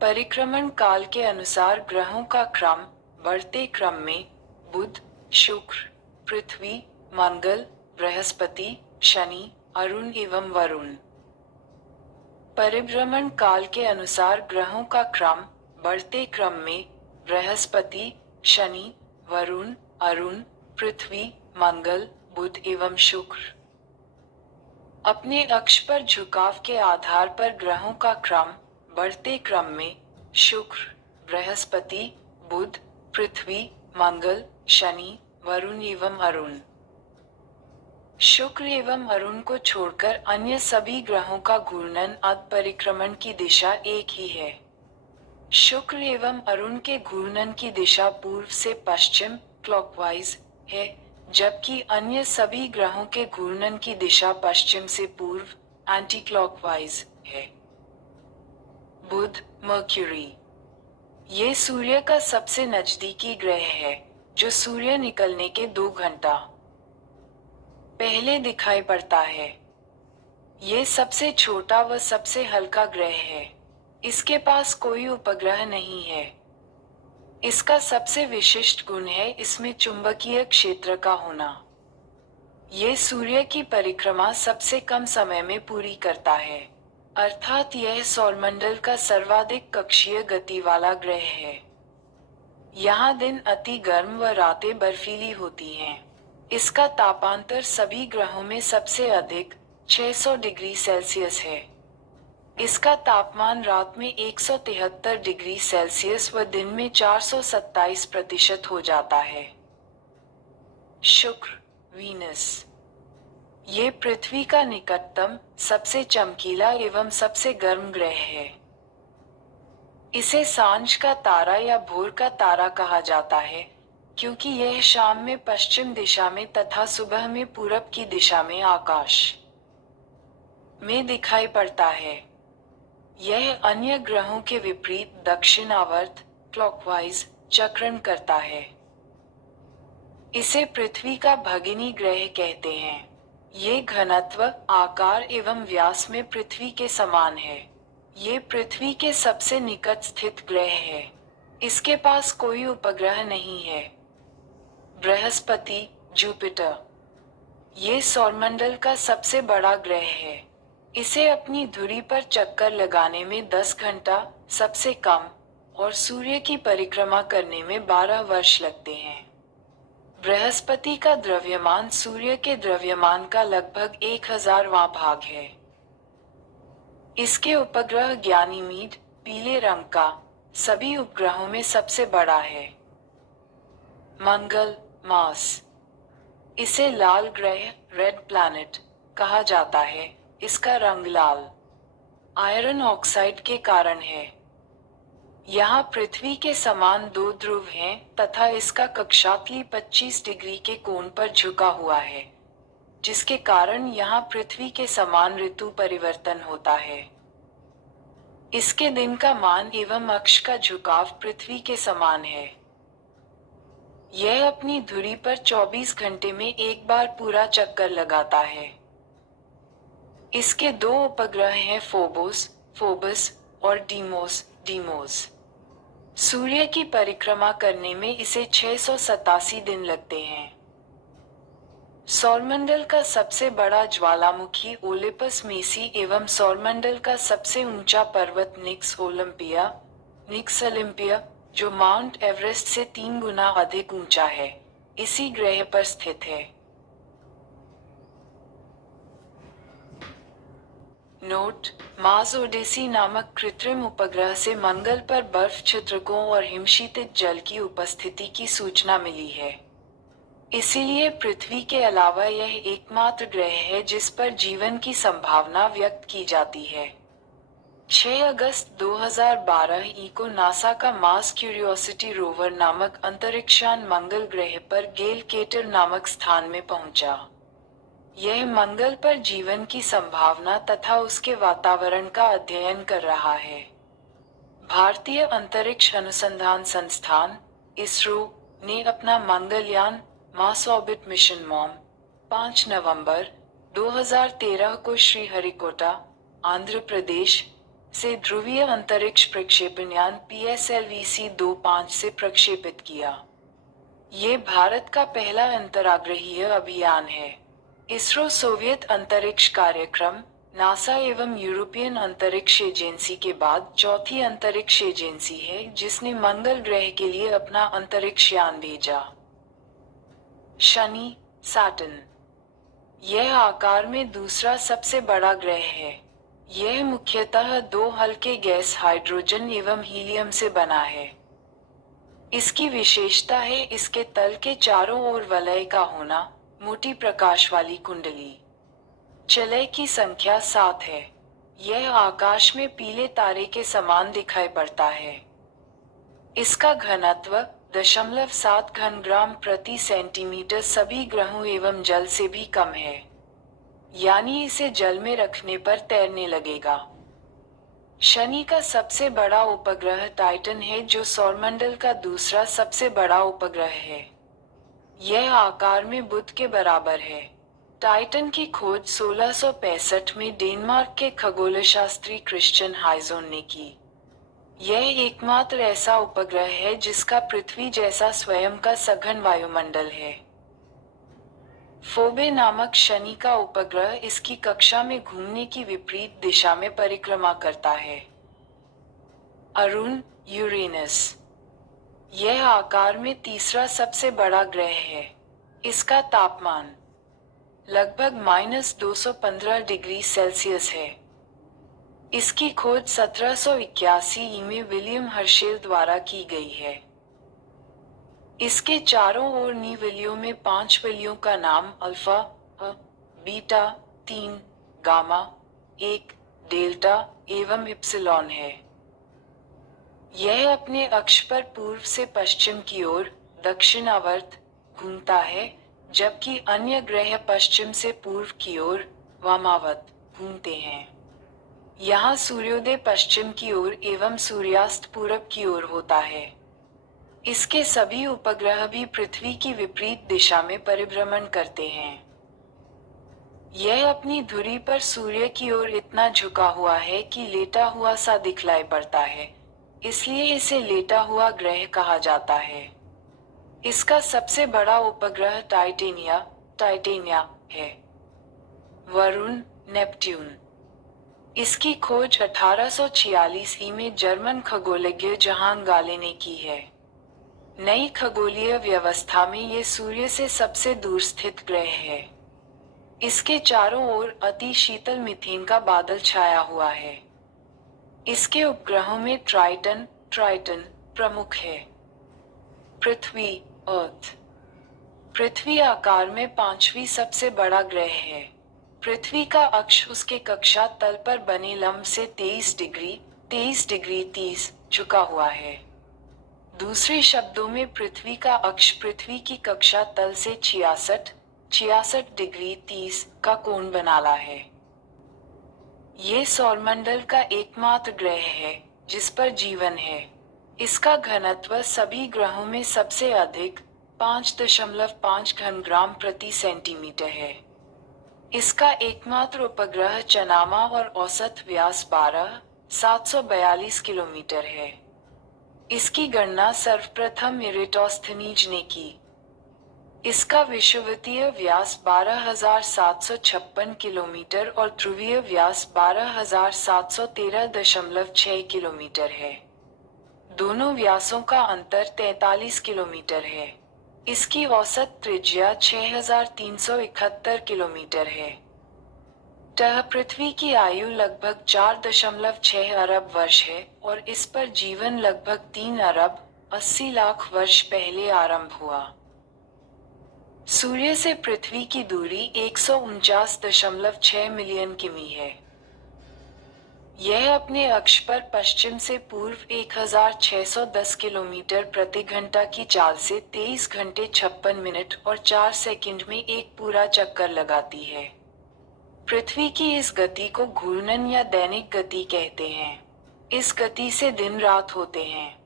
परिक्रमण काल के अनुसार ग्रहों का क्रम बढ़ते क्रम में बुध, शुक्र, पृथ्वी, मंगल, बृहस्पति, शनि, अरुण एवं वरुण। परिभ्रमण काल के अनुसार ग्रहों का क्रम बढ़ते क्रम में बृहस्पति, शनि, वरुण, अरुण, पृथ्वी, मंगल, बुध एवं शुक्र। अपने अक्ष पर झुकाव के आधार पर ग्रहों का क्रम बढ़ते क्रम में शुक्र, बृहस्पति, बुध, पृथ्वी, मंगल, शनि, वरुण एवं अरुण। शुक्र एवं अरुण को छोड़कर अन्य सभी ग्रहों का घूर्णन अध परिक्रमण की दिशा एक ही है। शुक्र एवं अरुण के घूर्णन की दिशा पूर्व से पश्चिम क्लॉकवाइज है, जबकि अन्य सभी ग्रहों के घूर्णन की दिशा पश्चिम से पूर्व एंटी क्लॉकवाइज है। बुध, मर्क्यूरी, ये सूर्य का सबसे नजदीकी ग्रह है, जो सूर्य निकलने के 2 घंटा पहले दिखाई पड़ता है। ये सबसे छोटा व सबसे हल्का ग्रह है। इसके पास कोई उपग्रह नहीं है। इसका सबसे विशिष्ट गुण है इसमें चुंबकीय क्षेत्र का होना। ये सूर्य की परिक्रमा सबसे कम समय में पूरी करता है, अर्थात यह सौरमंडल का सर्वाधिक कक्षीय गति वाला ग्रह है। यहाँ दिन अति गर्म व रातें बर्फीली होती हैं। इसका तापांतर सभी ग्रहों में सबसे अधिक 600 डिग्री सेल्सियस है। इसका तापमान रात में 173 डिग्री सेल्सियस व दिन में 427% हो जाता है। शुक्र, वीनस, ये पृथ्वी का निकटतम, सबसे चमकीला एवं सबसे गर्म ग्रह है। इसे सांझ का तारा या भोर का तारा कहा जाता है, क्योंकि यह शाम में पश्चिम दिशा में तथा सुबह में पूरब की दिशा में आकाश में दिखाई पड़ता है। यह अन्य ग्रहों के विपरीत दक्षिणावर्त क्लॉकवाइज चक्रण करता है। इसे पृथ्वी का भगिनी ग्रह कहते हैं। ये घनत्व, आकार एवं व्यास में पृथ्वी के समान है। ये पृथ्वी के सबसे निकट स्थित ग्रह है। इसके पास कोई उपग्रह नहीं है। बृहस्पति, जुपिटर, ये सौरमंडल का सबसे बड़ा ग्रह है। इसे अपनी धुरी पर चक्कर लगाने में 10 घंटा सबसे कम और सूर्य की परिक्रमा करने में 12 वर्ष लगते हैं। बृहस्पति का द्रव्यमान सूर्य के द्रव्यमान का लगभग 1000वां भाग है। इसके उपग्रह ज्ञानीमीड पीले रंग का सभी उपग्रहों में सबसे बड़ा है। मंगल मार्स, इसे लाल ग्रह रेड प्लैनेट कहा जाता है। इसका रंग लाल आयरन ऑक्साइड के कारण है। यहाँ पृथ्वी के समान 2 ध्रुव हैं तथा इसका कक्षातली 25 डिग्री के कोण पर झुका हुआ है, जिसके कारण यहाँ पृथ्वी के समान ऋतु परिवर्तन होता है। इसके दिन का मान एवं अक्ष का झुकाव पृथ्वी के समान है। यह अपनी धुरी पर 24 घंटे में एक बार पूरा चक्कर लगाता है। इसके 2 उपग्रह हैं फोबस और डीमोस। सूर्य की परिक्रमा करने में इसे 687 दिन लगते हैं। सौरमंडल का सबसे बड़ा ज्वालामुखी ओलिपस मेसी एवं सौरमंडल का सबसे ऊंचा पर्वत निक्स ओलंपिया जो माउंट एवरेस्ट से 3 गुना अधिक ऊंचा है, इसी ग्रह पर स्थित है। नोट: मार्स ओडेसी नामक कृत्रिम उपग्रह से मंगल पर बर्फ छिद्रकों और हिमशीतित जल की उपस्थिति की सूचना मिली है। इसीलिए पृथ्वी के अलावा यह एकमात्र ग्रह है जिस पर जीवन की संभावना व्यक्त की जाती है। 6 अगस्त 2012 को नासा का मार्स क्यूरियोसिटी रोवर नामक अंतरिक्षयान मंगल ग्रह पर गेल केटर नामक स्थान में पहुंचा। यह मंगल पर जीवन की संभावना तथा उसके वातावरण का अध्ययन कर रहा है। भारतीय अंतरिक्ष अनुसंधान संस्थान इसरो ने अपना Mangalyaan Mars orbit mission mom 5 नवंबर 2013 को श्रीहरिकोटा, आंध्र प्रदेश से ध्रुवीय अंतरिक्ष प्रक्षेपण यान PSLV-C25 से प्रक्षेपित किया। ये भारत का पहला अंतर्ग्रहीय अभियान है। इसरो सोवियत अंतरिक्ष कार्यक्रम, नासा एवं यूरोपियन अंतरिक्ष एजेंसी के बाद चौथी अंतरिक्ष एजेंसी है जिसने मंगल ग्रह के लिए अपना अंतरिक्ष यान भेजा। शनि सैटर्न, यह आकार में दूसरा सबसे बड़ा ग्रह है। यह मुख्यतः 2 हल्के गैस हाइड्रोजन एवं हीलियम से बना है। इसकी विशेषता है इसके तल के चारों ओर वलय का होना, मोटी प्रकाश वाली कुंडली। चलय की संख्या 7 है। यह आकाश में पीले तारे के समान दिखाई पड़ता है। इसका घनत्व 0.7 घनग्राम प्रति सेंटीमीटर सभी ग्रहों एवं जल से भी कम है, यानी इसे जल में रखने पर तैरने लगेगा। शनि का सबसे बड़ा उपग्रह टाइटन है जो सौरमंडल का दूसरा सबसे बड़ा उपग्रह है। यह आकार में बुध के बराबर है। टाइटन की खोज 1665 में डेनमार्क के खगोलशास्त्री क्रिश्चियन हाइजोन ने की। यह एकमात्र ऐसा उपग्रह है जिसका पृथ्वी जैसा स्वयं का सघन वायुमंडल है। फोबे नामक शनि का उपग्रह इसकी कक्षा में घूमने की विपरीत दिशा में परिक्रमा करता है। अरुण यूरेनस, यह आकार में तीसरा सबसे बड़ा ग्रह है। इसका तापमान लगभग -215 डिग्री सेल्सियस है। इसकी खोज 1781 में विलियम हर्शेल द्वारा की गई है। इसके चारों ओर निवलियों में 5 वलियों का नाम अल्फा, बीटा, 3, गामा, 1, डेल्टा एवं इप्सिलॉन है। यह अपने अक्ष पर पूर्व से पश्चिम की ओर दक्षिणावर्त घूमता है, जबकि अन्य ग्रह पश्चिम से पूर्व की ओर वामावर्त घूमते हैं। यहाँ सूर्योदय पश्चिम की ओर एवं सूर्यास्त पूरब की ओर होता है। इसके सभी उपग्रह भी पृथ्वी की विपरीत दिशा में परिभ्रमण करते हैं। यह अपनी धुरी पर सूर्य की ओर इतना झुका हुआ है कि लेटा हुआ सा दिखलाई पड़ता है, इसलिए इसे लेटा हुआ ग्रह कहा जाता है। इसका सबसे बड़ा उपग्रह टाइटेनिया है। वरुण, नेपट्यून। इसकी खोज 1846 में जर्मन खगोलज्ञ जहांग गाले ने की है। नई खगोलीय व्यवस्था में ये सूर्य से सबसे दूर स्थित ग्रह है। इसके चारों ओर अति शीतल मीथेन का बादल छाया हुआ है। इसके उपग्रहों में ट्राइटन प्रमुख है। पृथ्वी, अर्थ। पृथ्वी आकार में पांचवी सबसे बड़ा ग्रह है। पृथ्वी का अक्ष उसके कक्षा तल पर बने लंब से 23 डिग्री 30 झुका हुआ है। दूसरे शब्दों में पृथ्वी का अक्ष पृथ्वी की कक्षा तल से 66 डिग्री 30 का कोण बनाला है। ये सौरमंडल का एकमात्र ग्रह है जिस पर जीवन है। इसका घनत्व सभी ग्रहों में सबसे अधिक 5.5 घन ग्राम प्रति सेंटीमीटर है। इसका एकमात्र उपग्रह चनामा और औसत व्यास 12,742 किलोमीटर है। इसकी गणना सर्वप्रथम इरेटोस्थनीज ने की। इसका विषुवतीय व्यास 12,756 किलोमीटर और ध्रुवीय व्यास 12,713.6 किलोमीटर है। दोनों व्यासों का अंतर 43 किलोमीटर है। इसकी औसत त्रिज्या 6,371 किलोमीटर है। पृथ्वी की आयु लगभग 4.6 अरब वर्ष है और इस पर जीवन लगभग 3 अरब 80 लाख वर्ष पहले आरंभ हुआ। सूर्य से पृथ्वी की दूरी 149.6 मिलियन किमी है। यह अपने अक्ष पर पश्चिम से पूर्व 1610 किलोमीटर प्रति घंटा की चाल से 23 घंटे 56 मिनट और 4 सेकंड में एक पूरा चक्कर लगाती है। पृथ्वी की इस गति को घूर्णन या दैनिक गति कहते हैं। इस गति से दिन रात होते हैं।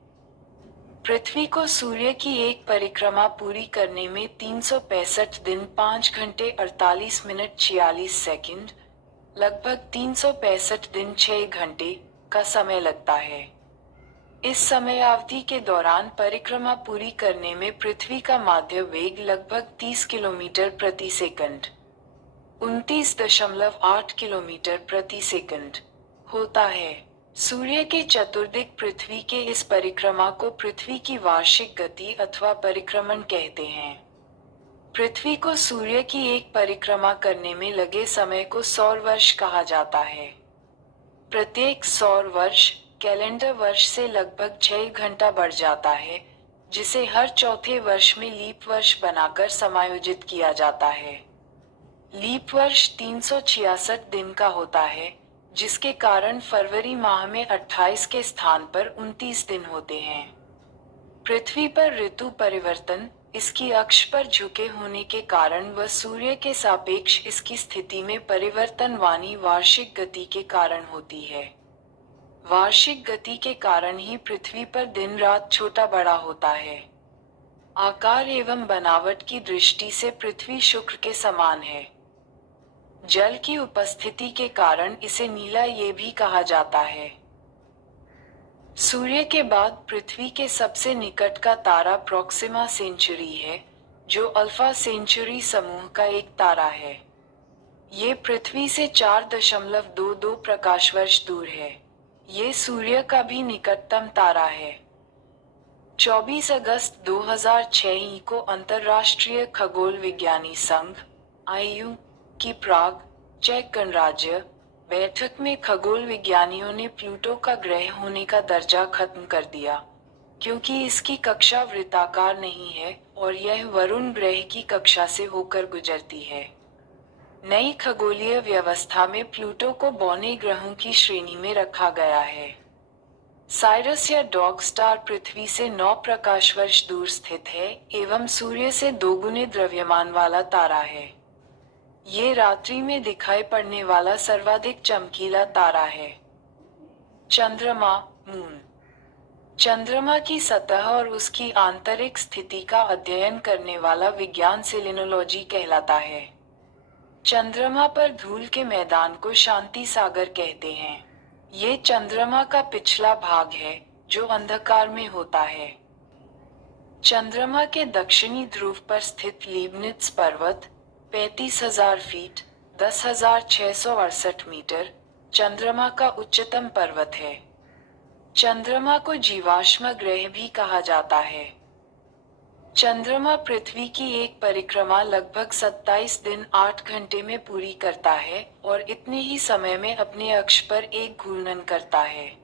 पृथ्वी को सूर्य की एक परिक्रमा पूरी करने में 365 दिन 5 घंटे 48 मिनट 46 सेकंड, लगभग 365 दिन 6 घंटे का समय लगता है। इस समय अवधि के दौरान परिक्रमा पूरी करने में पृथ्वी का माध्य वेग लगभग 30 किलोमीटर प्रति सेकंड 29.8 किलोमीटर प्रति सेकंड होता है। सूर्य के चतुर्दिक पृथ्वी के इस परिक्रमा को पृथ्वी की वार्षिक गति अथवा परिक्रमण कहते हैं। पृथ्वी को सूर्य की एक परिक्रमा करने में लगे समय को सौर वर्ष कहा जाता है। प्रत्येक सौर वर्ष कैलेंडर वर्ष से लगभग 6 घंटा बढ़ जाता है, जिसे हर चौथे वर्ष में लीप वर्ष बनाकर समायोजित किया जाता है। लीप वर्ष 366 दिन का होता है, जिसके कारण फरवरी माह में 28 के स्थान पर 29 दिन होते हैं। पृथ्वी पर ऋतु परिवर्तन इसकी अक्ष पर झुके होने के कारण व सूर्य के सापेक्ष इसकी स्थिति में परिवर्तन वानी वार्षिक गति के कारण होती है। वार्षिक गति के कारण ही पृथ्वी पर दिन रात छोटा बड़ा होता है। आकार एवं बनावट की दृष्टि से पृथ्वी शुक्र के समान है। जल की उपस्थिति के कारण इसे नीला ये भी कहा जाता है। सूर्य के बाद पृथ्वी के सबसे निकट का तारा प्रोक्सिमा सेंचुरी है, जो अल्फा सेंचुरी समूह का एक तारा है। ये पृथ्वी से 4.22 प्रकाश वर्ष दूर है। ये सूर्य का भी निकटतम तारा है। 24 अगस्त 2006 को अंतर्राष्ट्रीय खगोल विज्ञानी संघ (आईयू) की प्राग, चेक गणराज्य बैठक में खगोल विज्ञानियों ने प्लूटो का ग्रह होने का दर्जा खत्म कर दिया, क्योंकि इसकी कक्षा वृत्ताकार नहीं है और यह वरुण ग्रह की कक्षा से होकर गुजरती है। नई खगोलीय व्यवस्था में प्लूटो को बौने ग्रहों की श्रेणी में रखा गया है। साइरस या डॉग स्टार पृथ्वी से 9 प्रकाश वर्ष दूर स्थित है एवं सूर्य से 2 गुने द्रव्यमान वाला तारा है। ये रात्रि में दिखाई पड़ने वाला सर्वाधिक चमकीला तारा है। चंद्रमा, मून। चंद्रमा की सतह और उसकी आंतरिक स्थिति का अध्ययन करने वाला विज्ञान सेलेनोलॉजी कहलाता है। चंद्रमा पर धूल के मैदान को शांति सागर कहते हैं। ये चंद्रमा का पिछला भाग है, जो अंधकार में होता है। चंद्रमा के दक्षिणी ध्रुव पर स्थित लीबनिट्ज पर्वत 35,000 फीट 10,668 मीटर चंद्रमा का उच्चतम पर्वत है। चंद्रमा को जीवाश्म ग्रह भी कहा जाता है। चंद्रमा पृथ्वी की एक परिक्रमा लगभग 27 दिन 8 घंटे में पूरी करता है और इतने ही समय में अपने अक्ष पर एक घूर्णन करता है।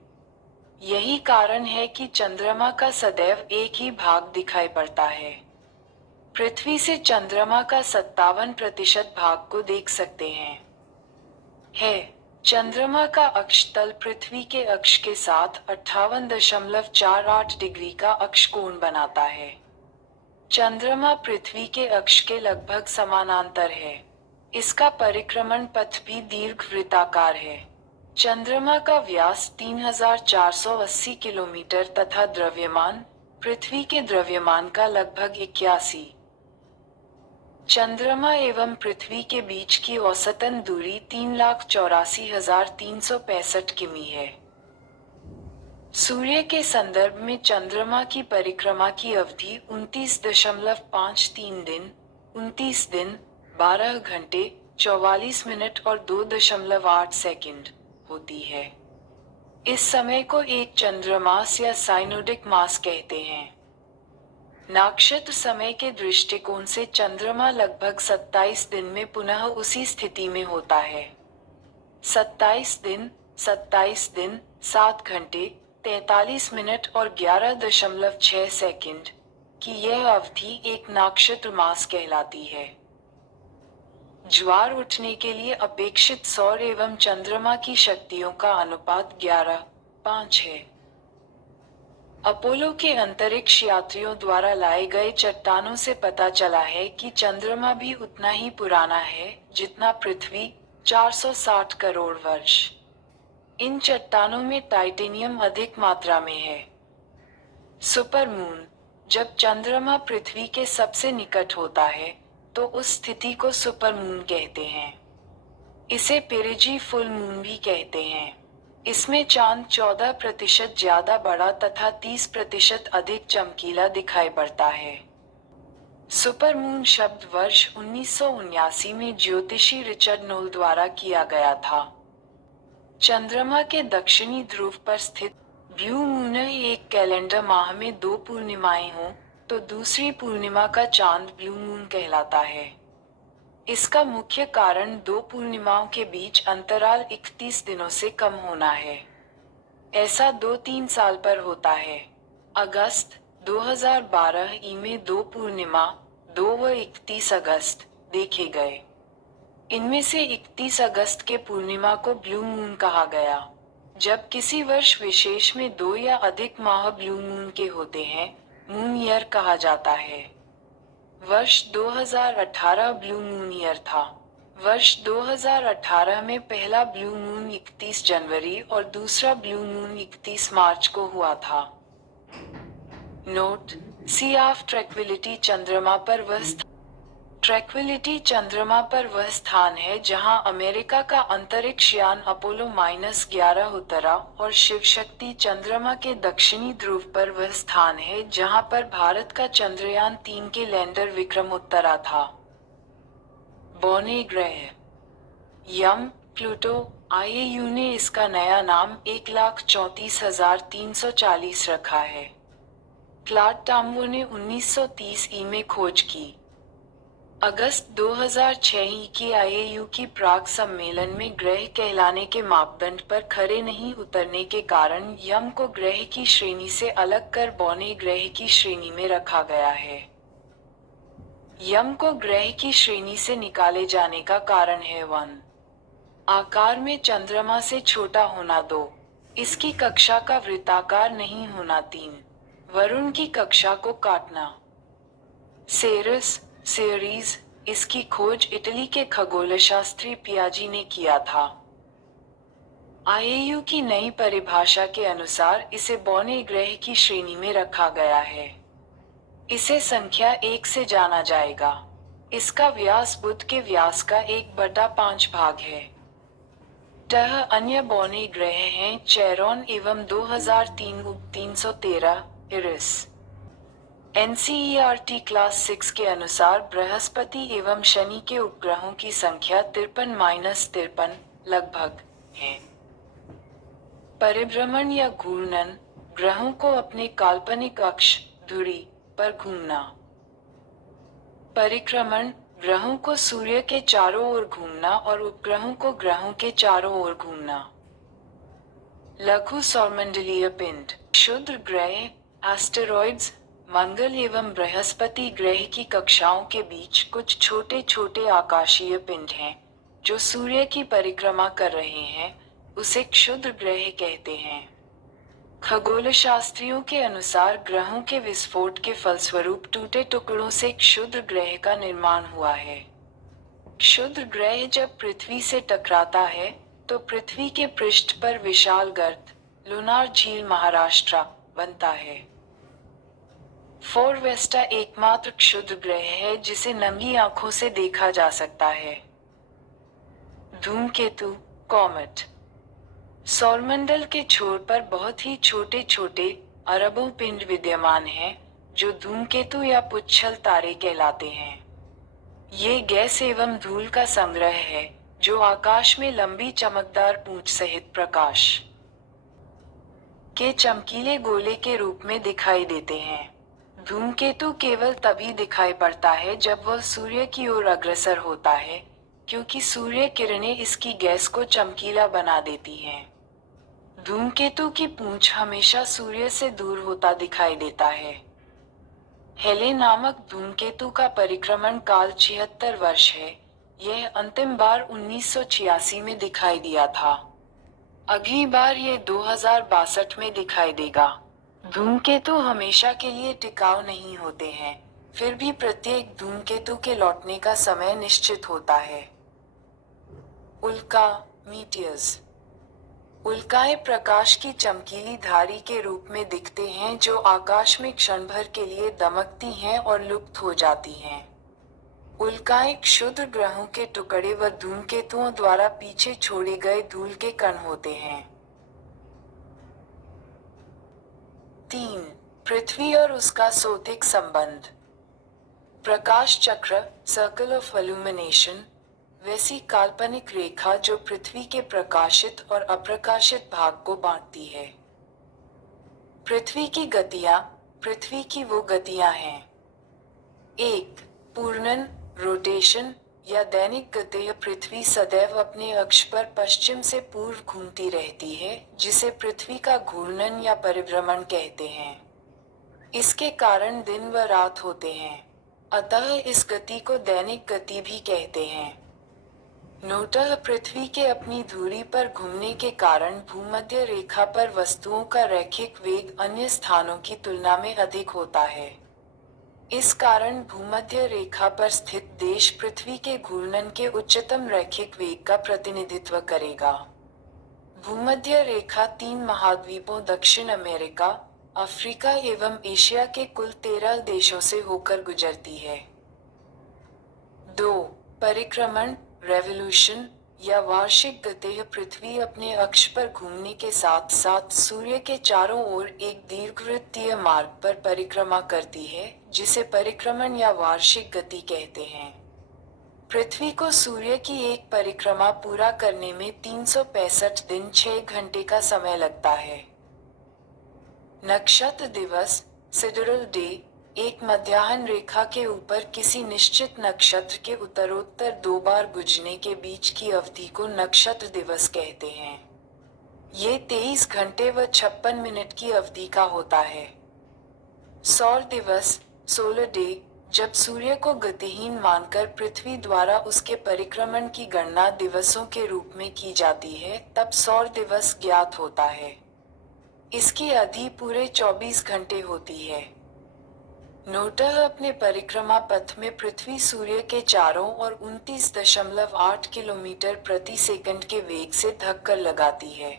यही कारण है कि चंद्रमा का सदैव एक ही भाग दिखाई पड़ता है। पृथ्वी से चंद्रमा का 57% भाग को देख सकते हैं। चंद्रमा का अक्ष तल पृथ्वी के अक्ष के साथ 58.48 डिग्री का अक्ष कोण बनाता है। चंद्रमा पृथ्वी के अक्ष के लगभग समानांतर है। इसका परिक्रमण पथ भी दीर्घवृत्ताकार है। चंद्रमा का व्यास 3480 किलोमीटर तथा द्रव्यमान पृथ्वी के द्रव्यमान का लगभग 81। चंद्रमा एवं पृथ्वी के बीच की औसतन दूरी 3,84,365 किमी है। सूर्य के संदर्भ में चंद्रमा की परिक्रमा की अवधि 29.53 दिन 12 घंटे 44 मिनट और 2.8 सेकंड होती है। इस समय को एक चंद्रमास या साइनोडिक मास कहते हैं। नक्षत्र समय के दृष्टिकोण से चंद्रमा लगभग 27 दिन में पुनः उसी स्थिति में होता है। 27 दिन 7 घंटे 43 मिनट और 11.6 सेकंड की यह अवधि एक नक्षत्र मास कहलाती है। ज्वार उठने के लिए अपेक्षित सौर एवं चंद्रमा की शक्तियों का अनुपात 11:5 है। अपोलो के अंतरिक्ष यात्रियों द्वारा लाए गए चट्टानों से पता चला है कि चंद्रमा भी उतना ही पुराना है जितना पृथ्वी 460 करोड़ वर्ष। इन चट्टानों में टाइटेनियम अधिक मात्रा में है। सुपरमून जब चंद्रमा पृथ्वी के सबसे निकट होता है तो उस स्थिति को सुपरमून कहते हैं। इसे पेरिजी फुल मून भी कहते हैं। इसमें चांद 14% ज्यादा बड़ा तथा 30% अधिक चमकीला दिखाई पड़ता है। सुपरमून शब्द वर्ष 1979 में ज्योतिषी रिचर्ड नोल द्वारा किया गया था। चंद्रमा के दक्षिणी ध्रुव पर स्थित ब्लू मून एक कैलेंडर माह में 2 पूर्णिमाएं हों तो दूसरी पूर्णिमा का चांद ब्लू मून कहलाता है। इसका मुख्य कारण 2 पूर्णिमाओं के बीच अंतराल 31 दिनों से कम होना है। ऐसा 2-3 साल पर होता है। अगस्त 2012 में 2 पूर्णिमा 2 व 31 अगस्त देखे गए। इनमें से 31 अगस्त के पूर्णिमा को ब्लू मून कहा गया। जब किसी वर्ष विशेष में 2 या अधिक माह ब्लू मून के होते हैं, मून ईयर कहा जाता है। वर्ष 2018 ब्लू मून ईयर था। वर्ष 2018 में पहला ब्लू मून 31 जनवरी और दूसरा ब्लू मून 31 मार्च को हुआ था। नोट: सी ऑफ ट्रैंक्विलिटी चंद्रमा पर वह ट्रैंक्विलिटी चंद्रमा पर वह स्थान है जहां अमेरिका का अंतरिक्ष यान अपोलो-11 उतरा और शिव शक्ति चंद्रमा के दक्षिणी ध्रुव पर वह स्थान है जहां पर भारत का चंद्रयान 3 के लैंडर विक्रम उतरा था। बौने ग्रह यम, प्लूटो, आईएयू ने इसका नया नाम 1,34,340 रखा है। क्लाड टाम्बो ने 1930 में खोज की। अगस्त 2006 की आईएयू की प्राग सम्मेलन में ग्रह कहलाने के मापदंड पर खरे नहीं उतरने के कारण यम को ग्रह की श्रेणी से अलग कर बौने ग्रह की श्रेणी में रखा गया है। यम को ग्रह की श्रेणी से निकाले जाने का कारण है 1. आकार में चंद्रमा से छोटा होना 2. इसकी कक्षा का वृत्ताकार नहीं होना 3. वरुण की कक्षा को काटना। सेरीज इसकी खोज इटली के खगोलशास्त्री पियाजी ने किया था। आईएयू की नई परिभाषा के अनुसार इसे बौने ग्रह की श्रेणी में रखा गया है। इसे संख्या 1 से जाना जाएगा। इसका व्यास बुध के व्यास का 1/5 भाग है। अन्य बौने ग्रह हैं चेरॉन एवं 2003 313 इरिस। NCERT क्लास 6 के अनुसार बृहस्पति एवं शनि के उपग्रहों की संख्या 53-53 लगभग है। परिभ्रमण या घूर्णन, ग्रहों को अपने काल्पनिक अक्ष धुरी पर घूमना। परिक्रमण, ग्रहों को सूर्य के चारों ओर घूमना और उपग्रहों को ग्रहों के चारों ओर घूमना। लघु सौरमंडलीय पिंड, क्षुद्र ग्रह, एस्टेरॉइड्स, मंगल एवं बृहस्पति ग्रह की कक्षाओं के बीच कुछ छोटे छोटे आकाशीय पिंड हैं, जो सूर्य की परिक्रमा कर रहे हैं, उसे क्षुद्र ग्रह कहते हैं। खगोलशास्त्रियों के अनुसार ग्रहों के विस्फोट के फलस्वरूप टूटे टुकड़ों से क्षुद्र ग्रह का निर्माण हुआ है। क्षुद्र ग्रह जब पृथ्वी से टकराता है तो पृथ्वी के पृष्ठ पर विशाल गर्त, लूनार झील महाराष्ट्र बनता है। फोरवेस्टा एकमात्र क्षुद्र ग्रह है जिसे नंगी आंखों से देखा जा सकता है। धूमकेतु, कॉमेट, सौरमंडल के छोर पर बहुत ही छोटे छोटे अरबों पिंड विद्यमान हैं, जो धूमकेतु या पुच्छल तारे कहलाते हैं। ये गैस एवं धूल का संग्रह है, जो आकाश में लंबी चमकदार पूंछ सहित प्रकाश के चमकीले गोले के रूप में दिखाई देते हैं। धूमकेतु केवल तभी दिखाई पड़ता है जब वह सूर्य की ओर अग्रसर होता है, क्योंकि सूर्य किरणें इसकी गैस को चमकीला बना देती हैं। धूमकेतु की पूंछ हमेशा सूर्य से दूर होता दिखाई देता है। हेले नामक धूमकेतु का परिक्रमण काल 76 वर्ष है। यह अंतिम बार 1986 में दिखाई दिया था। अगली बार यह 2062 में दिखाई देगा। धूमकेतु हमेशा के लिए टिकाऊ नहीं होते हैं, फिर भी प्रत्येक धूमकेतु के लौटने का समय निश्चित होता है। उल्का, मीटियर्स, उल्काएं प्रकाश की चमकीली धारी के रूप में दिखते हैं जो आकाश में क्षण भर के लिए दमकती हैं और लुप्त हो जाती हैं। उल्काएं क्षुद्र ग्रहों के टुकड़े व धूमकेतुओं द्वारा पीछे छोड़े गए धूल के कण होते हैं। 3. पृथ्वी और उसका सौतिक संबंध। प्रकाश चक्र, सर्कल ऑफ इल्यूमिनेशन, वैसी काल्पनिक रेखा जो पृथ्वी के प्रकाशित और अप्रकाशित भाग को बांटती है। पृथ्वी की गतियां, पृथ्वी की वो गतियां हैं। 1. पूर्णन, रोटेशन या दैनिक गति। पृथ्वी सदैव अपने अक्ष पर पश्चिम से पूर्व घूमती रहती है, जिसे पृथ्वी का घूर्णन या परिभ्रमण कहते हैं। इसके कारण दिन व रात होते हैं, अतः इस गति को दैनिक गति भी कहते हैं। नोटः पृथ्वी के अपनी धुरी पर घूमने के कारण भूमध्य रेखा पर वस्तुओं का रैखिक वेग अन्य स्थानों की तुलना में अधिक होता है। इस कारण भूमध्य रेखा पर स्थित देश पृथ्वी के घूर्णन के उच्चतम रैखिक वेग का प्रतिनिधित्व करेगा। भूमध्य रेखा 3 महाद्वीपों दक्षिण अमेरिका, अफ्रीका एवं एशिया के कुल 13 देशों से होकर गुजरती है। 2. परिक्रमण, रेवोल्यूशन या वार्षिक गति। पृथ्वी अपने अक्ष पर घूमने के साथ साथ सूर्य के चारों ओर एक दीर्घवृत्तीय मार्ग पर परिक्रमा करती है, जिसे परिक्रमण या वार्षिक गति कहते हैं। पृथ्वी को सूर्य की एक परिक्रमा पूरा करने में 365 दिन 6 घंटे का समय लगता है। नक्षत्र दिवस, सिडरल डे, एक मध्याह्न रेखा के ऊपर किसी निश्चित नक्षत्र के उत्तरोत्तर 2 बार गुजरने के बीच की अवधि को नक्षत्र दिवस कहते हैं। ये 23 घंटे व 56 मिनट की अवधि का होता है। सौर दिवस, सोलर डे, जब सूर्य को गतिहीन मानकर पृथ्वी द्वारा उसके परिक्रमण की गणना दिवसों के रूप में की जाती है, तब सौर दिवस ज्ञात होता है। इसकी अवधि पूरे 24 घंटे होती है। नोटः अपने परिक्रमा पथ में पृथ्वी सूर्य के चारों ओर 29.8 किलोमीटर प्रति सेकंड के वेग से धक्कर लगाती है।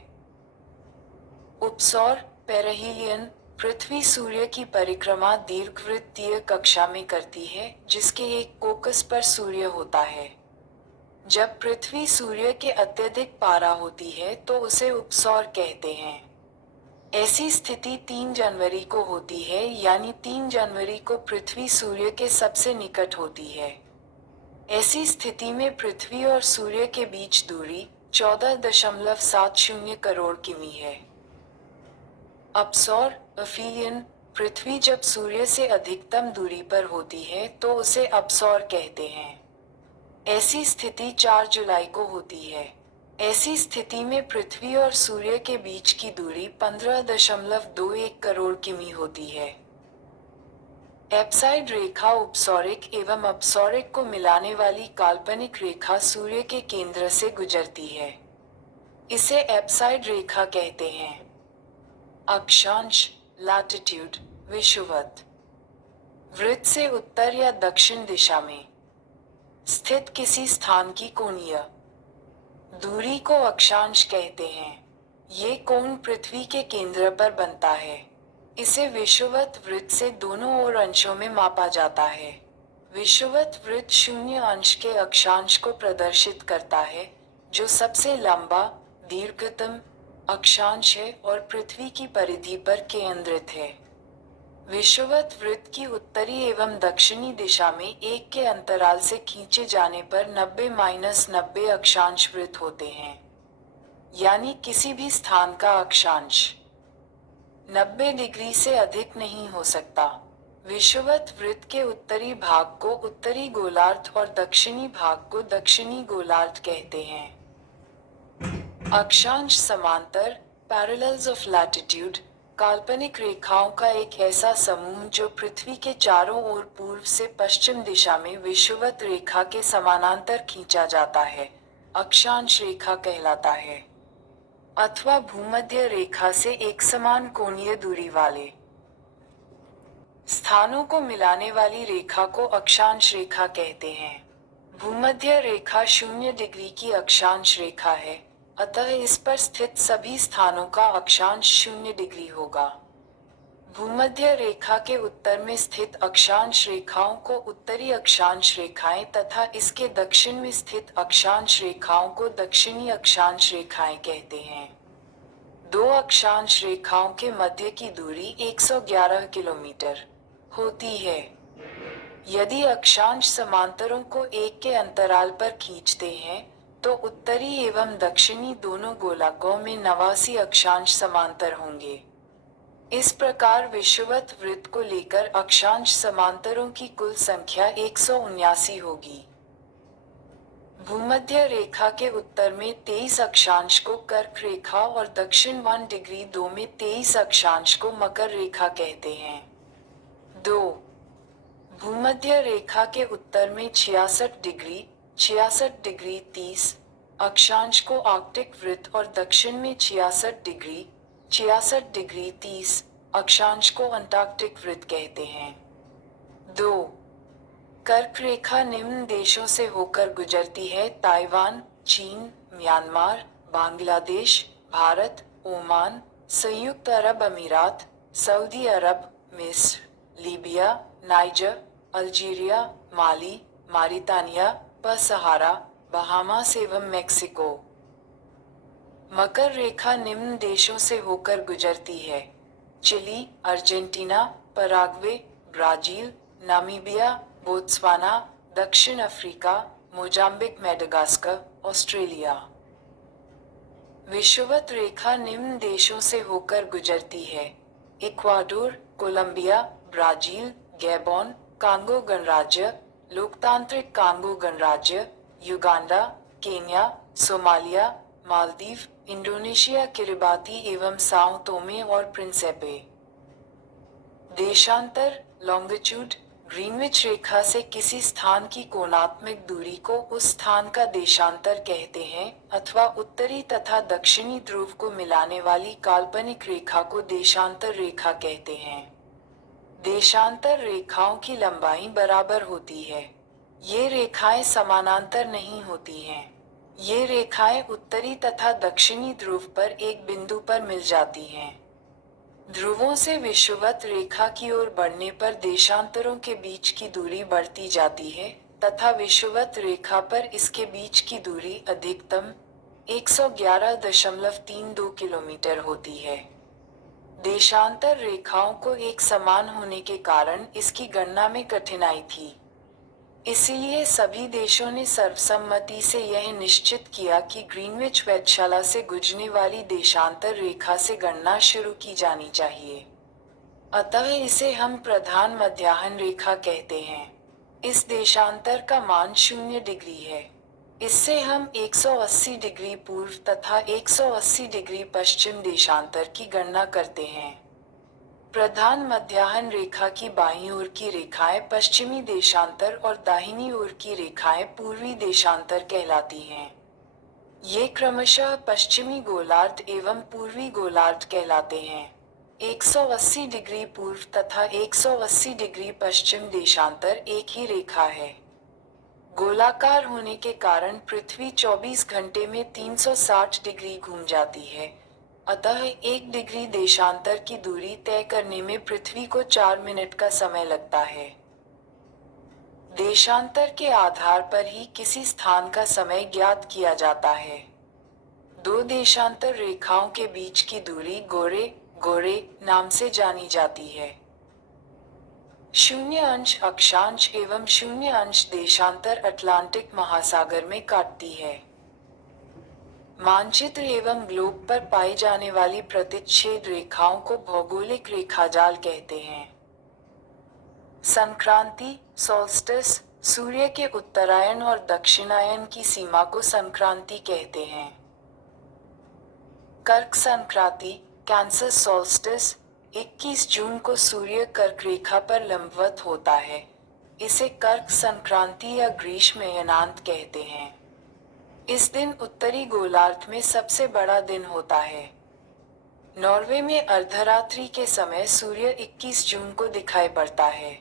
उपसौर, पेरिहेलियन, पृथ्वी सूर्य की परिक्रमा दीर्घवृत्तीय कक्षा में करती है, जिसके एक फोकस पर सूर्य होता है। जब पृथ्वी सूर्य के अत्यधिक पारा होती है तो उसे उपसौर कहते हैं। ऐसी स्थिति 3 जनवरी को होती है, यानी 3 जनवरी को पृथ्वी सूर्य के सबसे निकट होती है। ऐसी स्थिति में पृथ्वी और सूर्य के बीच दूरी 14.70 करोड़ किमी है। अपसौर अफिलियन पृथ्वी जब सूर्य से अधिकतम दूरी पर होती है तो उसे अपसौर कहते हैं। ऐसी स्थिति 4 जुलाई को होती है। ऐसी स्थिति में पृथ्वी और सूर्य के बीच की दूरी 15.21 करोड़ किमी होती है। एप्साइड रेखा उपसौरिक एवं अपसौरिक को मिलाने वाली काल्पनिक रेखा सूर्य के केंद्र से गुजरती है। इसे एप्साइड रेखा कहते हैं। अक्षांश लैटिट्यूड विषुवत वृत्त से उत्तर या दक्षिण दिशा में स्थित किसी स्थान की कोणीय दूरी को अक्षांश कहते हैं। ये कोण पृथ्वी के केंद्र पर बनता है। इसे विषुवत वृत्त से दोनों ओर अंशों में मापा जाता है। विषुवत वृत्त 0 अंश के अक्षांश को प्रदर्शित करता है, जो सबसे लंबा दीर्घतम अक्षांश है और पृथ्वी की परिधि पर केंद्रित है। विषुवत वृत्त की उत्तरी एवं दक्षिणी दिशा में 1 के अंतराल से खींचे जाने पर 90-90 अक्षांश वृत्त होते हैं, यानी किसी भी स्थान का अक्षांश 90 डिग्री से अधिक नहीं हो सकता। विषुवत वृत्त के उत्तरी भाग को उत्तरी गोलार्ध और दक्षिणी भाग को दक्षिणी गोलार्ध कहते हैं। अक्षांश समांतर पैरेलल्स ऑफ लैटिट्यूड काल्पनिक रेखाओं का एक ऐसा समूह जो पृथ्वी के चारों ओर पूर्व से पश्चिम दिशा में विषुवत रेखा के समानांतर खींचा जाता है, अक्षांश रेखा कहलाता है। अथवा भूमध्य रेखा से एक समान कोणीय दूरी वाले स्थानों को मिलाने वाली रेखा को अक्षांश रेखा कहते हैं। भूमध्य रेखा 0 डिग्री की अक्षांश रेखा है, अतः इस पर स्थित सभी स्थानों का अक्षांश 0 डिग्री होगा। भूमध्य रेखा के उत्तर में स्थित अक्षांश रेखाओं को उत्तरी अक्षांश रेखाएं तथा इसके दक्षिण में स्थित अक्षांश रेखाओं को दक्षिणी अक्षांश रेखाएं कहते हैं। दो अक्षांश रेखाओं के मध्य की दूरी 111 किलोमीटर होती है। यदि अक्षांश समांतरों को 1 के अंतराल पर खींचते हैं तो उत्तरी एवं दक्षिणी दोनों गोलाकों में 89 अक्षांश समांतर होंगे। इस प्रकार विषुवत वृत्त को लेकर अक्षांश समांतरों की कुल संख्या 179 होगी। भूमध्य रेखा के उत्तर में 23 अक्षांश को कर्क रेखा और दक्षिण 1 डिग्री 2 में 23 अक्षांश को मकर रेखा कहते हैं। 2. भूमध्य रेखा के उत्तर में 66 डिग्री 30 अक्षांश को आर्कटिक वृत्त और दक्षिण में 66 डिग्री 30 अक्षांश को अंटार्कटिक वृत्त कहते हैं। 2. कर्क रेखा निम्न देशों से होकर गुजरती है: ताइवान, चीन, म्यांमार, बांग्लादेश, भारत, ओमान, संयुक्त अरब अमीरात, सऊदी अरब, मिस्र, Libya, Niger, Algeria, Mali, Mauritania, Sahara, Bahamas एवं मेक्सिको। मकर रेखा निम्न देशों से होकर गुजरती है: Chile, Argentina, Paraguay, Brazil, Namibia, Botswana, दक्षिण अफ्रीका, मोजाम्बिक, मेडागास्कर, ऑस्ट्रेलिया। विषुवत रेखा निम्न देशों से होकर गुजरती है: Ecuador, Colombia, Brazil, Gabon, Congo गणराज्य, लोकतांत्रिक कांगो गणराज्य, Uganda, Kenya, Somalia, Maldives, Indonesia, Kiribati एवं साओ तोमे और प्रिंसिपे। देशांतर लॉन्गिट्यूड ग्रीनविच रेखा से किसी स्थान की कोणात्मक दूरी को उस स्थान का देशांतर कहते हैं, अथवा उत्तरी तथा दक्षिणी ध्रुव को मिलाने वाली काल्पनिक रेखा को देशांतर रेखा कहते हैं। देशांतर रेखाओं की लंबाई बराबर होती है। ये रेखाएं समानांतर नहीं होती हैं। ये रेखाएं उत्तरी तथा दक्षिणी ध्रुव पर एक बिंदु पर मिल जाती हैं। ध्रुवों से विषुवत रेखा की ओर बढ़ने पर देशांतरों के बीच की दूरी बढ़ती जाती है तथा विषुवत रेखा पर इसके बीच की दूरी अधिकतम 111.32 किलोमीटर होती है। देशांतर रेखाओं को एक समान होने के कारण इसकी गणना में कठिनाई थी। इसलिए सभी देशों ने सर्वसम्मति से यह निश्चित किया कि ग्रीनविच वेधशाला से गुजरने वाली देशांतर रेखा से गणना शुरू की जानी चाहिए। अतः इसे हम प्रधान मध्याह्न रेखा कहते हैं। इस देशांतर का मान 0 डिग्री है। इससे हम 180 डिग्री पूर्व तथा 180 डिग्री पश्चिम देशांतर की गणना करते हैं। प्रधान मध्याह्न रेखा की बाईं ओर की रेखाएं पश्चिमी देशांतर और दाहिनी ओर की रेखाएं पूर्वी देशांतर कहलाती हैं। ये क्रमशः पश्चिमी गोलार्ध एवं पूर्वी गोलार्ध कहलाते हैं। 180 डिग्री पूर्व तथा 180 डिग्री पश्चिम देशांतर एक ही रेखा है। गोलाकार होने के कारण पृथ्वी 24 घंटे में 360 डिग्री घूम जाती है। अतः 1 डिग्री देशांतर की दूरी तय करने में पृथ्वी को 4 मिनट का समय लगता है। देशांतर के आधार पर ही किसी स्थान का समय ज्ञात किया जाता है। दो देशांतर रेखाओं के बीच की दूरी गोरे नाम से जानी जाती है। 0 अक्षांश एवं 0 देशांतर अटलांटिक महासागर में काटती है। मानचित्र एवं ग्लोब पर पाई जाने वाली प्रतिच्छेद रेखाओं को भौगोलिक रेखाजाल कहते हैं। संक्रांति सोल्स्टिस सूर्य के उत्तरायण और दक्षिणायन की सीमा को संक्रांति कहते हैं। कर्क संक्रांति कैंसर सोल्स्टिस 21 जून को सूर्य कर्क रेखा पर लंबवत होता है। इसे कर्क संक्रांति या ग्रीष्मयनांत कहते हैं। इस दिन उत्तरी गोलार्ध में सबसे बड़ा दिन होता है। नॉर्वे में अर्धरात्रि के समय सूर्य 21 जून को दिखाई पड़ता है।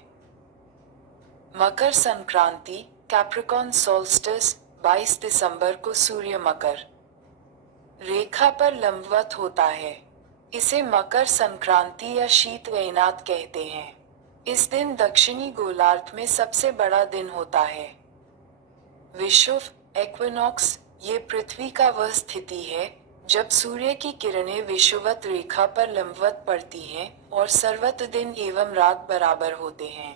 मकर संक्रांति कैप्रिकॉर्न सोल्स्टिस 22 दिसंबर को सूर्य मकर रेखा पर लंबवत होता है। इसे मकर संक्रांति या शीत अयनात कहते हैं। इस दिन दक्षिणी गोलार्ध में सबसे बड़ा दिन होता है। विषुव एक्विनॉक्स ये पृथ्वी का वह स्थिति है जब सूर्य की किरणें विषुवत रेखा पर लंबवत पड़ती हैं और सर्वत्र दिन एवं रात बराबर होते हैं।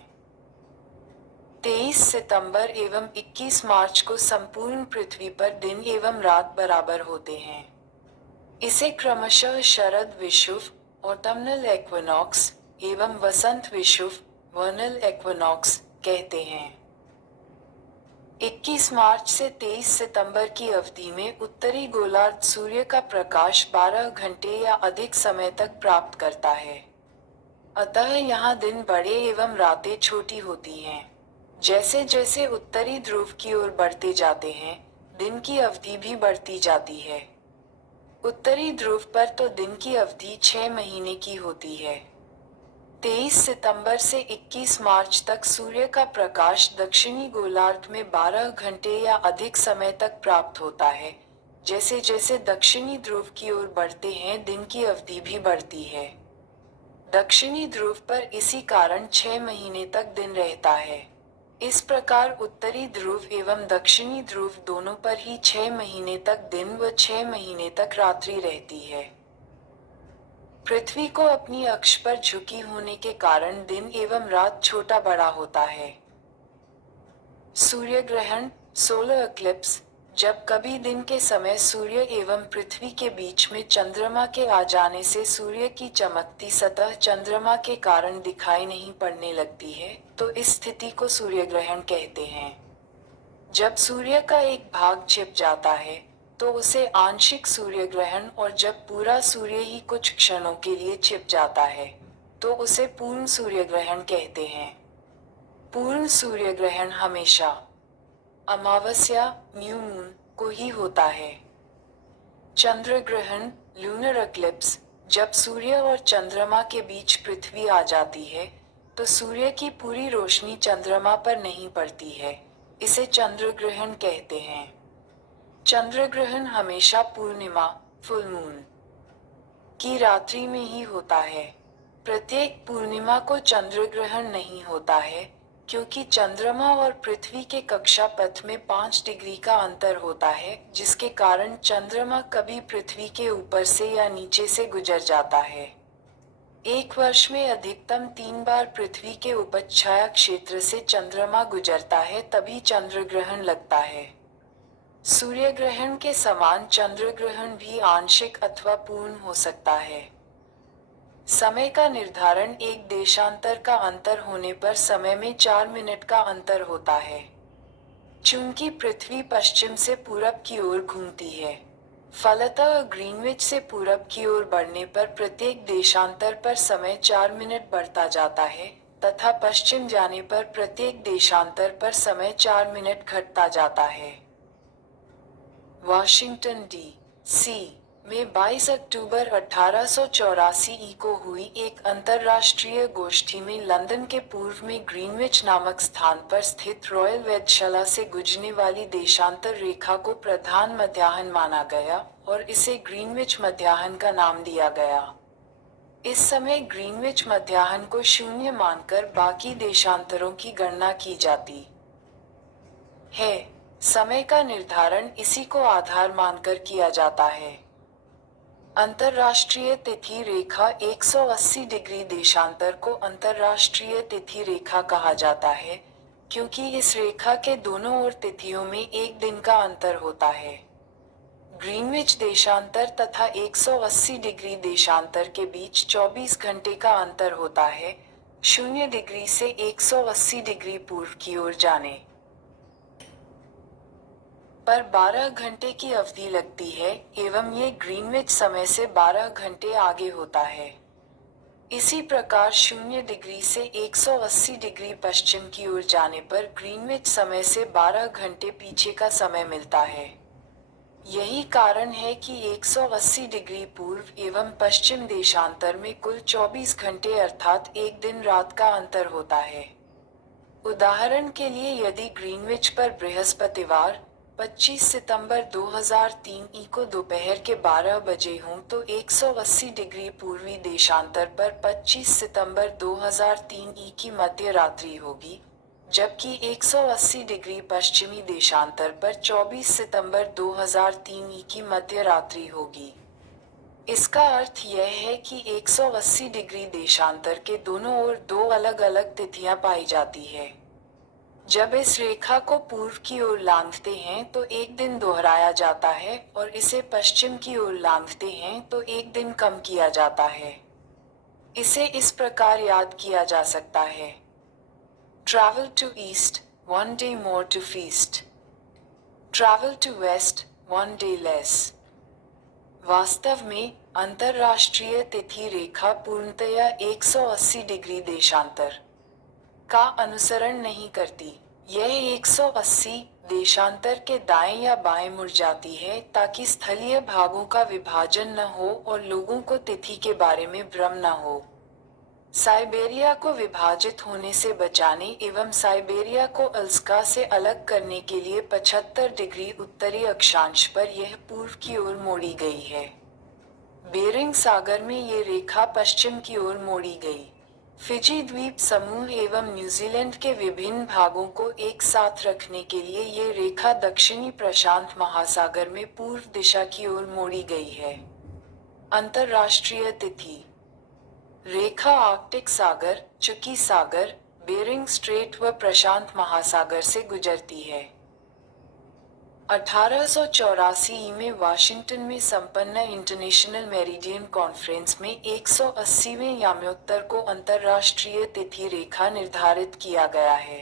23 सितंबर एवं 21 मार्च को संपूर्ण पृथ्वी पर दिन एवं रात बराबर होते हैं। इसे क्रमशः शरद विषुव ऑटमनल एक्विनॉक्स एवं वसंत विषुव वर्नल एक्विनॉक्स कहते हैं। 21 मार्च से 23 सितंबर की अवधि में उत्तरी गोलार्ध सूर्य का प्रकाश 12 घंटे या अधिक समय तक प्राप्त करता है। अतः यहाँ दिन बड़े एवं रातें छोटी होती हैं। जैसे जैसे उत्तरी ध्रुव की ओर बढ़ते जाते हैं, दिन की अवधि भी बढ़ती जाती है। उत्तरी ध्रुव पर तो दिन की अवधि 6 महीने की होती है। 23 सितंबर से 21 मार्च तक सूर्य का प्रकाश दक्षिणी गोलार्ध में 12 घंटे या अधिक समय तक प्राप्त होता है। जैसे जैसे दक्षिणी ध्रुव की ओर बढ़ते हैं, दिन की अवधि भी बढ़ती है। दक्षिणी ध्रुव पर इसी कारण 6 महीने तक दिन रहता है। इस प्रकार उत्तरी ध्रुव एवं दक्षिणी ध्रुव दोनों पर ही 6 महीने तक दिन व 6 महीने तक रात्रि रहती है। पृथ्वी को अपनी अक्ष पर झुकी होने के कारण दिन एवं रात छोटा बड़ा होता है। सूर्य ग्रहण सोलर एक्लिप्स जब कभी दिन के समय सूर्य एवं पृथ्वी के बीच में चंद्रमा के आ जाने से सूर्य की चमकती सतह चंद्रमा के कारण दिखाई नहीं पड़ने लगती है, तो इस स्थिति को सूर्य ग्रहण कहते हैं। जब सूर्य का एक भाग छिप जाता है तो उसे आंशिक सूर्य ग्रहण, और जब पूरा सूर्य ही कुछ क्षणों के लिए छिप जाता है तो उसे पूर्ण सूर्य ग्रहण कहते हैं। पूर्ण सूर्य ग्रहण हमेशा अमावस्या न्यू मून को ही होता है। चंद्र ग्रहण लूनर एक्लिप्स जब सूर्य और चंद्रमा के बीच पृथ्वी आ जाती है तो सूर्य की पूरी रोशनी चंद्रमा पर नहीं पड़ती है, इसे चंद्र ग्रहण कहते हैं। चंद्र ग्रहण हमेशा पूर्णिमा फुल मून की रात्रि में ही होता है। प्रत्येक पूर्णिमा को चंद्र ग्रहण नहीं होता है, क्योंकि चंद्रमा और पृथ्वी के कक्षा पथ में 5 डिग्री का अंतर होता है, जिसके कारण चंद्रमा कभी पृथ्वी के ऊपर से या नीचे से गुजर जाता है। एक वर्ष में अधिकतम 3 बार पृथ्वी के उपछाया क्षेत्र से चंद्रमा गुजरता है, तभी चंद्र ग्रहण लगता है। सूर्य ग्रहण के समान चंद्र ग्रहण भी आंशिक अथवा पूर्ण हो सकता है। समय का निर्धारण एक देशांतर का अंतर होने पर समय में 4 मिनट का अंतर होता है। चूंकि पृथ्वी पश्चिम से पूरब की ओर घूमती है, फलतः ग्रीनविच से पूरब की ओर बढ़ने पर प्रत्येक देशांतर पर समय 4 मिनट बढ़ता जाता है, तथा पश्चिम जाने पर प्रत्येक देशांतर पर समय 4 मिनट घटता जाता है। Washington DC. में 22 अक्टूबर 1884 को हुई एक अंतर्राष्ट्रीय गोष्ठी में लंदन के पूर्व में ग्रीनविच नामक स्थान पर स्थित रॉयल वेधशाला से गुजरने वाली देशांतर रेखा को प्रधान मध्याह्न माना गया और इसे ग्रीनविच मध्याह्न का नाम दिया गया। इस समय ग्रीनविच मध्याह्न को शून्य मानकर बाकी देशांतरों की गणना की जाती है। समय का निर्धारण इसी को आधार मानकर किया जाता है। अंतर्राष्ट्रीय तिथि रेखा 180 डिग्री देशांतर को अंतर्राष्ट्रीय तिथि रेखा कहा जाता है, क्योंकि इस रेखा के दोनों ओर तिथियों में एक दिन का अंतर होता है। ग्रीनविच देशांतर तथा 180 डिग्री देशांतर के बीच 24 घंटे का अंतर होता है, 0 डिग्री से 180 डिग्री पूर्व की ओर जाने पर 12 घंटे की अवधि लगती है, एवं ये ग्रीनविच समय से 12 घंटे आगे होता है। इसी प्रकार 0 डिग्री से 180 डिग्री पश्चिम की ओर जाने पर ग्रीनविच समय से 12 घंटे पीछे का समय मिलता है। यही कारण है कि 180 डिग्री पूर्व एवं पश्चिम देशांतर में कुल 24 घंटे अर्थात एक दिन रात का अंतर होता है। उदाहरण के लिए यदि ग्रीनविच पर बृहस्पतिवार 25 सितंबर 2003 को दोपहर के 12 बजे हों तो 180 डिग्री पूर्वी देशांतर पर 25 सितंबर 2003 की मध्य रात्रि होगी, जबकि 180 डिग्री पश्चिमी देशांतर पर 24 सितंबर 2003 की मध्य रात्रि होगी। इसका अर्थ यह है कि 180 डिग्री देशांतर के दोनों ओर दो अलग अलग तिथियां पाई जाती है। जब इस रेखा को पूर्व की ओर लांघते हैं तो एक दिन दोहराया जाता है और इसे पश्चिम की ओर लांघते हैं तो एक दिन कम किया जाता है। इसे इस प्रकार याद किया जा सकता है: travel to east, 1 day more to feast. Travel to west, 1 day less. वास्तव में अंतर्राष्ट्रीय तिथि रेखा पूर्णतया 180 डिग्री देशांतर का अनुसरण नहीं करती। यह 180 देशांतर के दाएं या बाएं मुड़ जाती है ताकि स्थलीय भागों का विभाजन न हो और लोगों को तिथि के बारे में भ्रम न हो। साइबेरिया को विभाजित होने से बचाने एवं साइबेरिया को अलास्का से अलग करने के लिए 75 डिग्री उत्तरी अक्षांश पर यह पूर्व की ओर मोड़ी गई है। बेरिंग सागर में ये रेखा पश्चिम की ओर मोड़ी गई। फिजी द्वीप समूह एवं न्यूजीलैंड के विभिन्न भागों को एक साथ रखने के लिए ये रेखा दक्षिणी प्रशांत महासागर में पूर्व दिशा की ओर मोड़ी गई है। अंतर्राष्ट्रीय तिथि रेखा आर्कटिक सागर, चुकी सागर, बेरिंग स्ट्रेट व प्रशांत महासागर से गुजरती है। 1884 में वाशिंगटन में संपन्न इंटरनेशनल मेरिडियन कॉन्फ्रेंस में 180वें याम्योत्तर को अंतर्राष्ट्रीय तिथि रेखा निर्धारित किया गया है।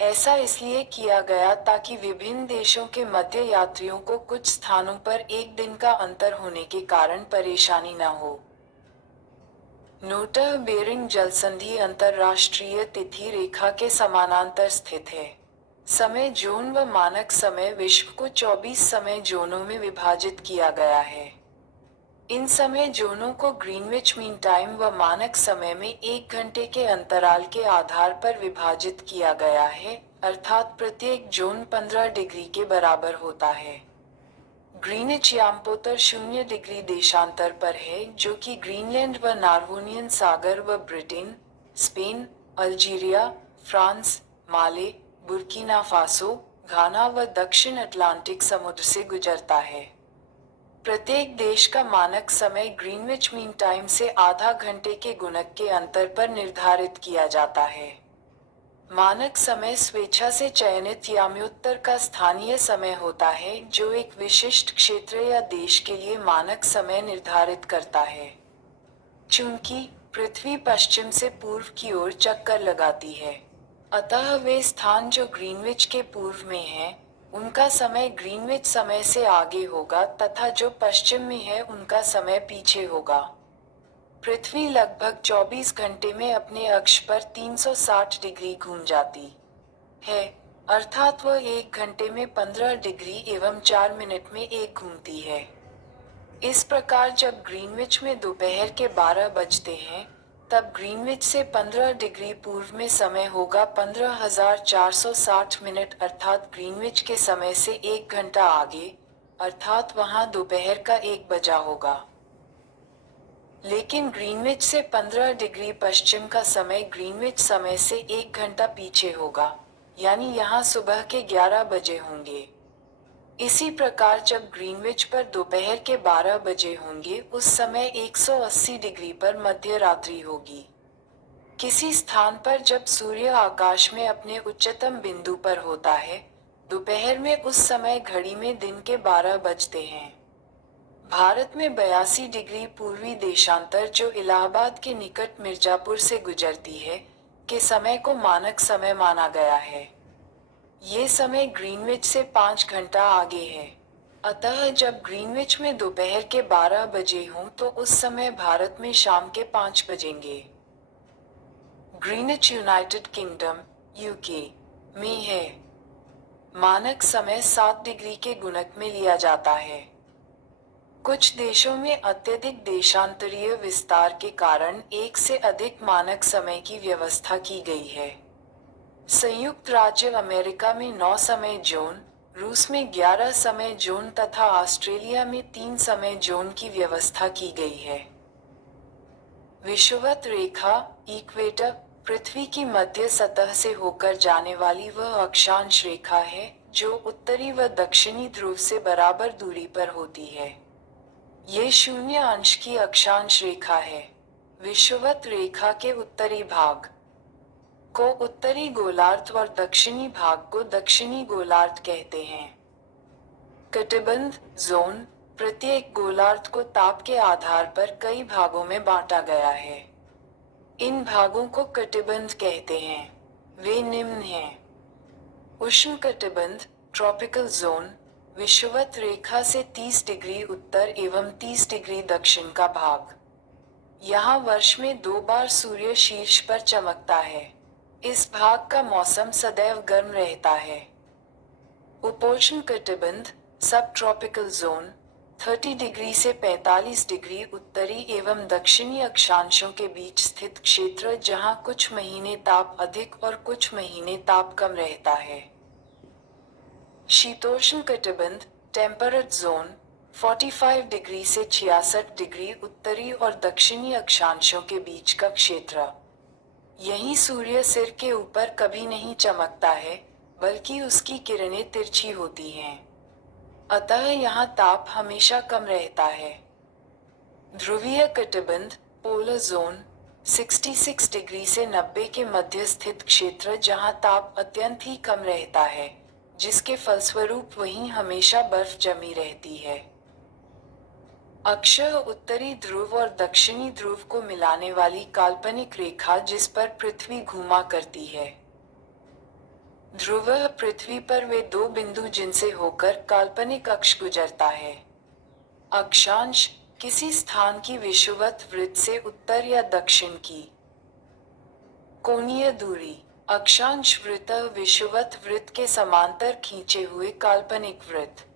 ऐसा इसलिए किया गया ताकि विभिन्न देशों के मध्य यात्रियों को कुछ स्थानों पर एक दिन का अंतर होने के कारण परेशानी न हो। नोटह बेरिंग जलसंधि अंतर्राष्ट्रीय तिथि रेखा के समानांतर स्थित है। समय जोन व मानक समय विश्व को 24 समय जोनों में विभाजित किया गया है। इन समय जोनों को ग्रीनविच मीन टाइम व मानक समय में 1 घंटे के अंतराल के आधार पर विभाजित किया गया है, अर्थात प्रत्येक जोन 15 डिग्री के बराबर होता है। ग्रीनिच याम्पोतर 0 डिग्री देशांतर पर है, जो कि ग्रीनलैंड व नार्वोनियन सागर व ब्रिटेन, स्पेन, अल्जीरिया, फ्रांस, माले, बुर्किना फासो, घाना व दक्षिण अटलांटिक समुद्र से गुजरता है। प्रत्येक देश का मानक समय ग्रीनविच मीन टाइम से आधा घंटे के गुणक के अंतर पर निर्धारित किया जाता है। मानक समय स्वेच्छा से चयनित याम्योत्तर का स्थानीय समय होता है जो एक विशिष्ट क्षेत्र या देश के लिए मानक समय निर्धारित करता है। चूंकि पृथ्वी पश्चिम से पूर्व की ओर चक्कर लगाती है, अतः वे स्थान जो ग्रीनविच के पूर्व में हैं, उनका समय ग्रीनविच समय से आगे होगा तथा जो पश्चिम में है उनका समय पीछे होगा। पृथ्वी लगभग 24 घंटे में अपने अक्ष पर 360 डिग्री घूम जाती है, अर्थात वह 1 घंटे में 15 डिग्री एवं 4 मिनट में एक घूमती है। इस प्रकार जब ग्रीनविच में दोपहर के 12 बजते हैं, तब ग्रीनविच से 15 डिग्री पूर्व में समय होगा 15,460 मिनट, अर्थात ग्रीनविच के समय से 1 घंटा आगे, अर्थात वहां दोपहर का 1 बजा होगा। लेकिन ग्रीनविच से 15 डिग्री पश्चिम का समय ग्रीनविच समय से 1 घंटा पीछे होगा, यानी यहाँ सुबह के 11 बजे होंगे। इसी प्रकार जब ग्रीनविच पर दोपहर के 12 बजे होंगे, उस समय 180 डिग्री पर मध्य रात्रि होगी। किसी स्थान पर जब सूर्य आकाश में अपने उच्चतम बिंदु पर होता है, दोपहर में उस समय घड़ी में दिन के 12 बजते हैं। भारत में 82 डिग्री पूर्वी देशांतर जो इलाहाबाद के निकट मिर्जापुर से गुजरती है, के समय को मानक समय माना गया है। ये समय ग्रीनविच से 5 घंटा आगे है। अतः जब ग्रीनविच में दोपहर के 12 बजे हों तो उस समय भारत में शाम के 5 बजेंगे। ग्रीनविच यूनाइटेड किंगडम यूके में है। मानक समय 7 डिग्री के गुणक में लिया जाता है। कुछ देशों में अत्यधिक देशांतरीय विस्तार के कारण एक से अधिक मानक समय की व्यवस्था की गई है। संयुक्त राज्य अमेरिका में 9 समय जोन, रूस में 11 समय जोन तथा ऑस्ट्रेलिया में 3 समय जोन की व्यवस्था की गई है। विषुवत रेखा इक्वेटर पृथ्वी की मध्य सतह से होकर जाने वाली वह अक्षांश रेखा है जो उत्तरी व दक्षिणी ध्रुव से बराबर दूरी पर होती है। ये 0 अंश की अक्षांश रेखा है। विषुवत रेखा के उत्तरी भाग को उत्तरी गोलार्ध और दक्षिणी भाग को दक्षिणी गोलार्ध कहते हैं। कटिबंध जोन प्रत्येक गोलार्ध को ताप के आधार पर कई भागों में बांटा गया है। इन भागों को कटिबंध कहते हैं। वे निम्न हैं: उष्ण कटिबंध ट्रॉपिकल जोन, विषुवत रेखा से 30 डिग्री उत्तर एवं 30 डिग्री दक्षिण का भाग। यहाँ वर्ष में 2 बार सूर्य शीर्ष पर चमकता है। इस भाग का मौसम सदैव गर्म रहता है। उपोष्ण कटिबंध सब ट्रॉपिकल जोन 30 डिग्री से 45 डिग्री उत्तरी एवं दक्षिणी अक्षांशों के बीच स्थित क्षेत्र जहाँ कुछ महीने ताप अधिक और कुछ महीने ताप कम रहता है। शीतोष्ण कटिबंध टेम्परेट जोन 45 डिग्री से 66 डिग्री उत्तरी और दक्षिणी अक्षांशों के बीच का क्षेत्र। यहीं सूर्य सिर के ऊपर कभी नहीं चमकता है, बल्कि उसकी किरणें तिरछी होती हैं। अतः यहाँ ताप हमेशा कम रहता है। ध्रुवीय कटिबंध पोलर जोन 66 डिग्री से 90 के मध्य स्थित क्षेत्र जहाँ ताप अत्यंत ही कम रहता है, जिसके फलस्वरूप वहीं हमेशा बर्फ जमी रहती है। अक्षय उत्तरी ध्रुव और दक्षिणी ध्रुव को मिलाने वाली काल्पनिक रेखा जिस पर पृथ्वी घूमा करती है। ध्रुव पृथ्वी पर वे 2 बिंदु जिनसे होकर काल्पनिक अक्ष गुजरता है। अक्षांश किसी स्थान की विषुवत वृत्त से उत्तर या दक्षिण की। कोणीय दूरी अक्षांश वृत्त विषुवत वृत्त के समांतर खींचे हुए काल्पनिक वृत्त।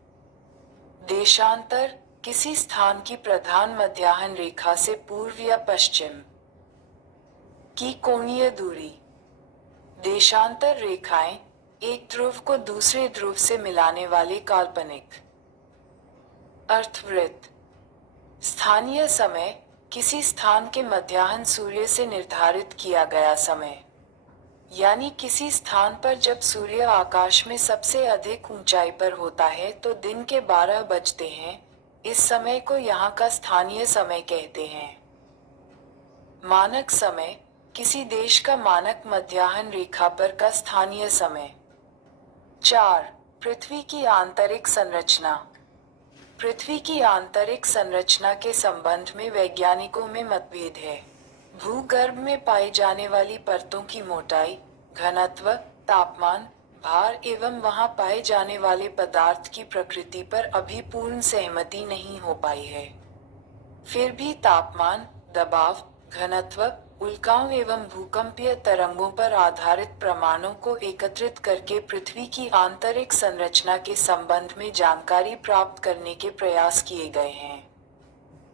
देशांतर किसी स्थान की प्रधान मध्याह्न रेखा से पूर्व या पश्चिम की कोणीय दूरी। देशांतर रेखाएं एक ध्रुव को दूसरे ध्रुव से मिलाने वाले काल्पनिक अर्थवृत्त। स्थानीय समय किसी स्थान के मध्याह्न सूर्य से निर्धारित किया गया समय, यानी किसी स्थान पर जब सूर्य आकाश में सबसे अधिक ऊंचाई पर होता है तो दिन के 12 बजते हैं, इस समय को यहाँ का स्थानीय समय कहते हैं। मानक समय, किसी देश का मानक मध्याह्न रेखा पर का स्थानीय समय। 4. पृथ्वी की आंतरिक संरचना। पृथ्वी की आंतरिक संरचना के संबंध में वैज्ञानिकों में मतभेद है। भूगर्भ में पाई जाने वाली परतों की मोटाई, घनत्व, तापमान, भार एवं वहां पाए जाने वाले पदार्थ की प्रकृति पर अभी पूर्ण सहमति नहीं हो पाई है। फिर भी तापमान, दबाव, घनत्व, उल्काओं एवं भूकंपीय तरंगों पर आधारित प्रमाणों को एकत्रित करके पृथ्वी की आंतरिक संरचना के संबंध में जानकारी प्राप्त करने के प्रयास किए गए हैं।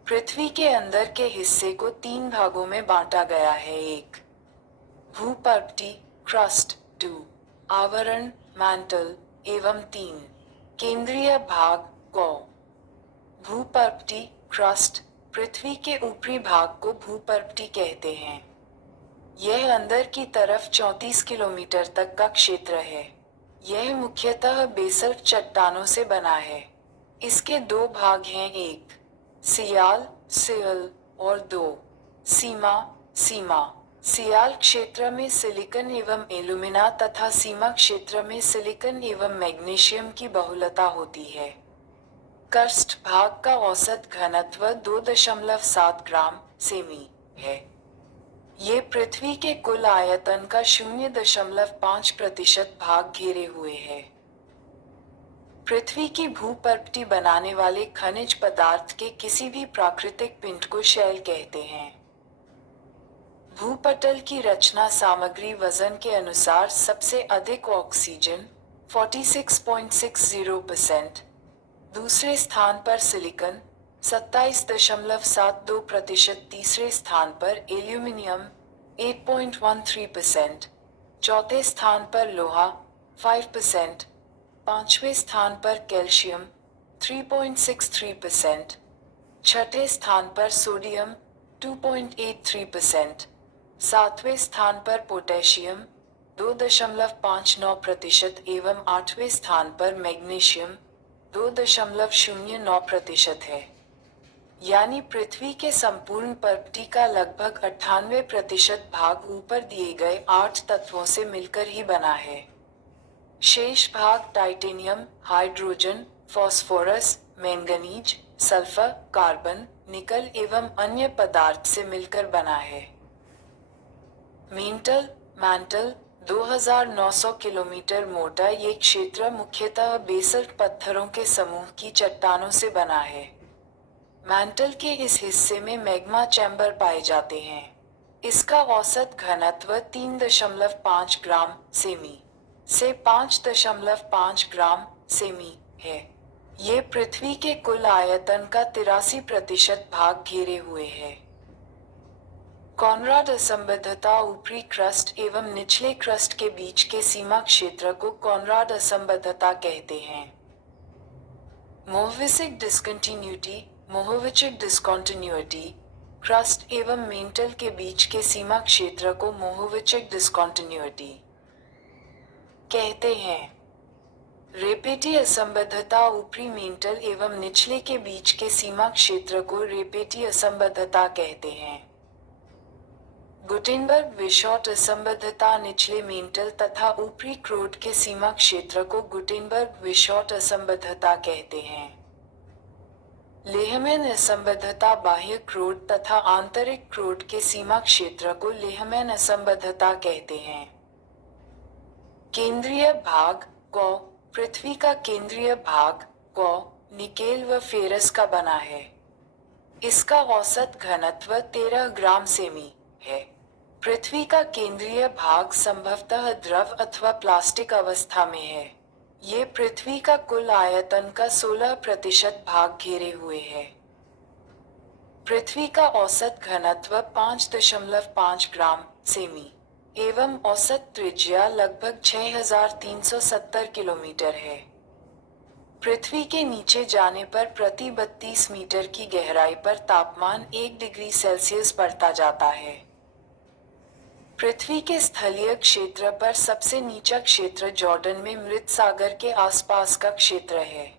पृथ्वी के अंदर के हिस्से को 3 भागों में बांटा गया है। 1. भूपर्वती, क्रस्ट। 2. आवरण, मैंटल एवं 3. केंद्रीय भाग, को। भूपर्वती, क्रस्ट, पृथ्वी के ऊपरी भाग को भूपर्वती कहते हैं। यह अंदर की तरफ 34 किलोमीटर तक का क्षेत्र है। यह मुख्यतः बेसल्ट चट्टानों से बना है। इसके 2 भाग हैं, 1. सियाल, सियल और 2. सीमा, सीमा। सियाल क्षेत्र में सिलिकन एवं एल्यूमिना तथा सीमा क्षेत्र में सिलिकन एवं मैग्नीशियम की बहुलता होती है। कर्स्ट भाग का औसत घनत्व 2.7 ग्राम सेमी है। ये पृथ्वी के कुल आयतन का 0.5% भाग घेरे हुए है। पृथ्वी की भूपर्वती बनाने वाले खनिज पदार्थ के किसी भी प्राकृतिक पिंड को शैल कहते हैं। भूपटल की रचना सामग्री वजन के अनुसार सबसे अधिक ऑक्सीजन 46.60%, दूसरे स्थान पर सिलिकन 27.72%, तीसरे स्थान पर एल्यूमिनियम 8.13%, चौथे स्थान पर लोहा 5%, पांचवें स्थान पर कैल्शियम 3.63%, छठे स्थान पर सोडियम 2.83%, सातवें स्थान पर पोटेशियम 2.59% एवं आठवें स्थान पर मैग्नीशियम 2.09% है। यानी पृथ्वी के संपूर्ण पर्वती का लगभग 98% भाग ऊपर दिए गए 8 तत्वों से मिलकर ही बना है। शेष भाग titanium, hydrogen, phosphorus, manganese, sulphur, carbon, निकल एवं अन्य पदार्थ से मिलकर बना है। मैंटल 2900 किलोमीटर मोटा ये क्षेत्र मुख्यतः बेसल्ट पत्थरों के समूह की चट्टानों से बना है। मैंटल के इस हिस्से में मैग्मा चैम्बर पाए जाते हैं। इसका औसत घनत्व 3.5 ग्राम सेमी से 5.5 ग्राम सेमी है। ये पृथ्वी के कुल आयतन का 83% भाग घेरे हुए है। कॉनराड असंबद्धता ऊपरी क्रस्ट एवं निचले क्रस्ट के बीच के सीमा क्षेत्र को कॉनराड असंबद्धता कहते हैं। मोहविसिक डिस्कंटिन्यूटी, मोहोविचिक डिस्कंटिन्यूटी, क्रस्ट एवं मेंटल के बीच के सीमा क्षेत्र को मोहोविचिक डिस्कंटिन्यूटी कहते हैं। रेपेटी असंबद्धता ऊपरी मेंटल एवं निचले के बीच के सीमा क्षेत्र को रेपेटी असंबद्धता कहते हैं। गुटेनबर्ग विशॉर्ट असंबद्धता निचले मेंटल तथा ऊपरी क्रोड के सीमा क्षेत्र को गुटेनबर्ग विशॉर्ट असंबद्धता कहते हैं। लेहमैन असंबद्धता बाह्य क्रोड तथा आंतरिक क्रोड के सीमा क्षेत्र को लेहमैन असंबद्धता कहते हैं। केंद्रीय भाग, को, पृथ्वी का केंद्रीय भाग, को, निकेल व फेरस का बना है। इसका औसत घनत्व 13 ग्राम सेमी है। पृथ्वी का केंद्रीय भाग संभवतः द्रव अथवा प्लास्टिक अवस्था में है। ये पृथ्वी का कुल आयतन का 16% भाग घेरे हुए है। पृथ्वी का औसत घनत्व 5.5 ग्राम सेमी एवं औसत त्रिज्या लगभग 6370 किलोमीटर है। पृथ्वी के नीचे जाने पर प्रति 32 मीटर की गहराई पर तापमान 1 डिग्री सेल्सियस बढ़ता जाता है। पृथ्वी के स्थलीय क्षेत्र पर सबसे नीचा क्षेत्र जॉर्डन में मृत सागर के आसपास का क्षेत्र है।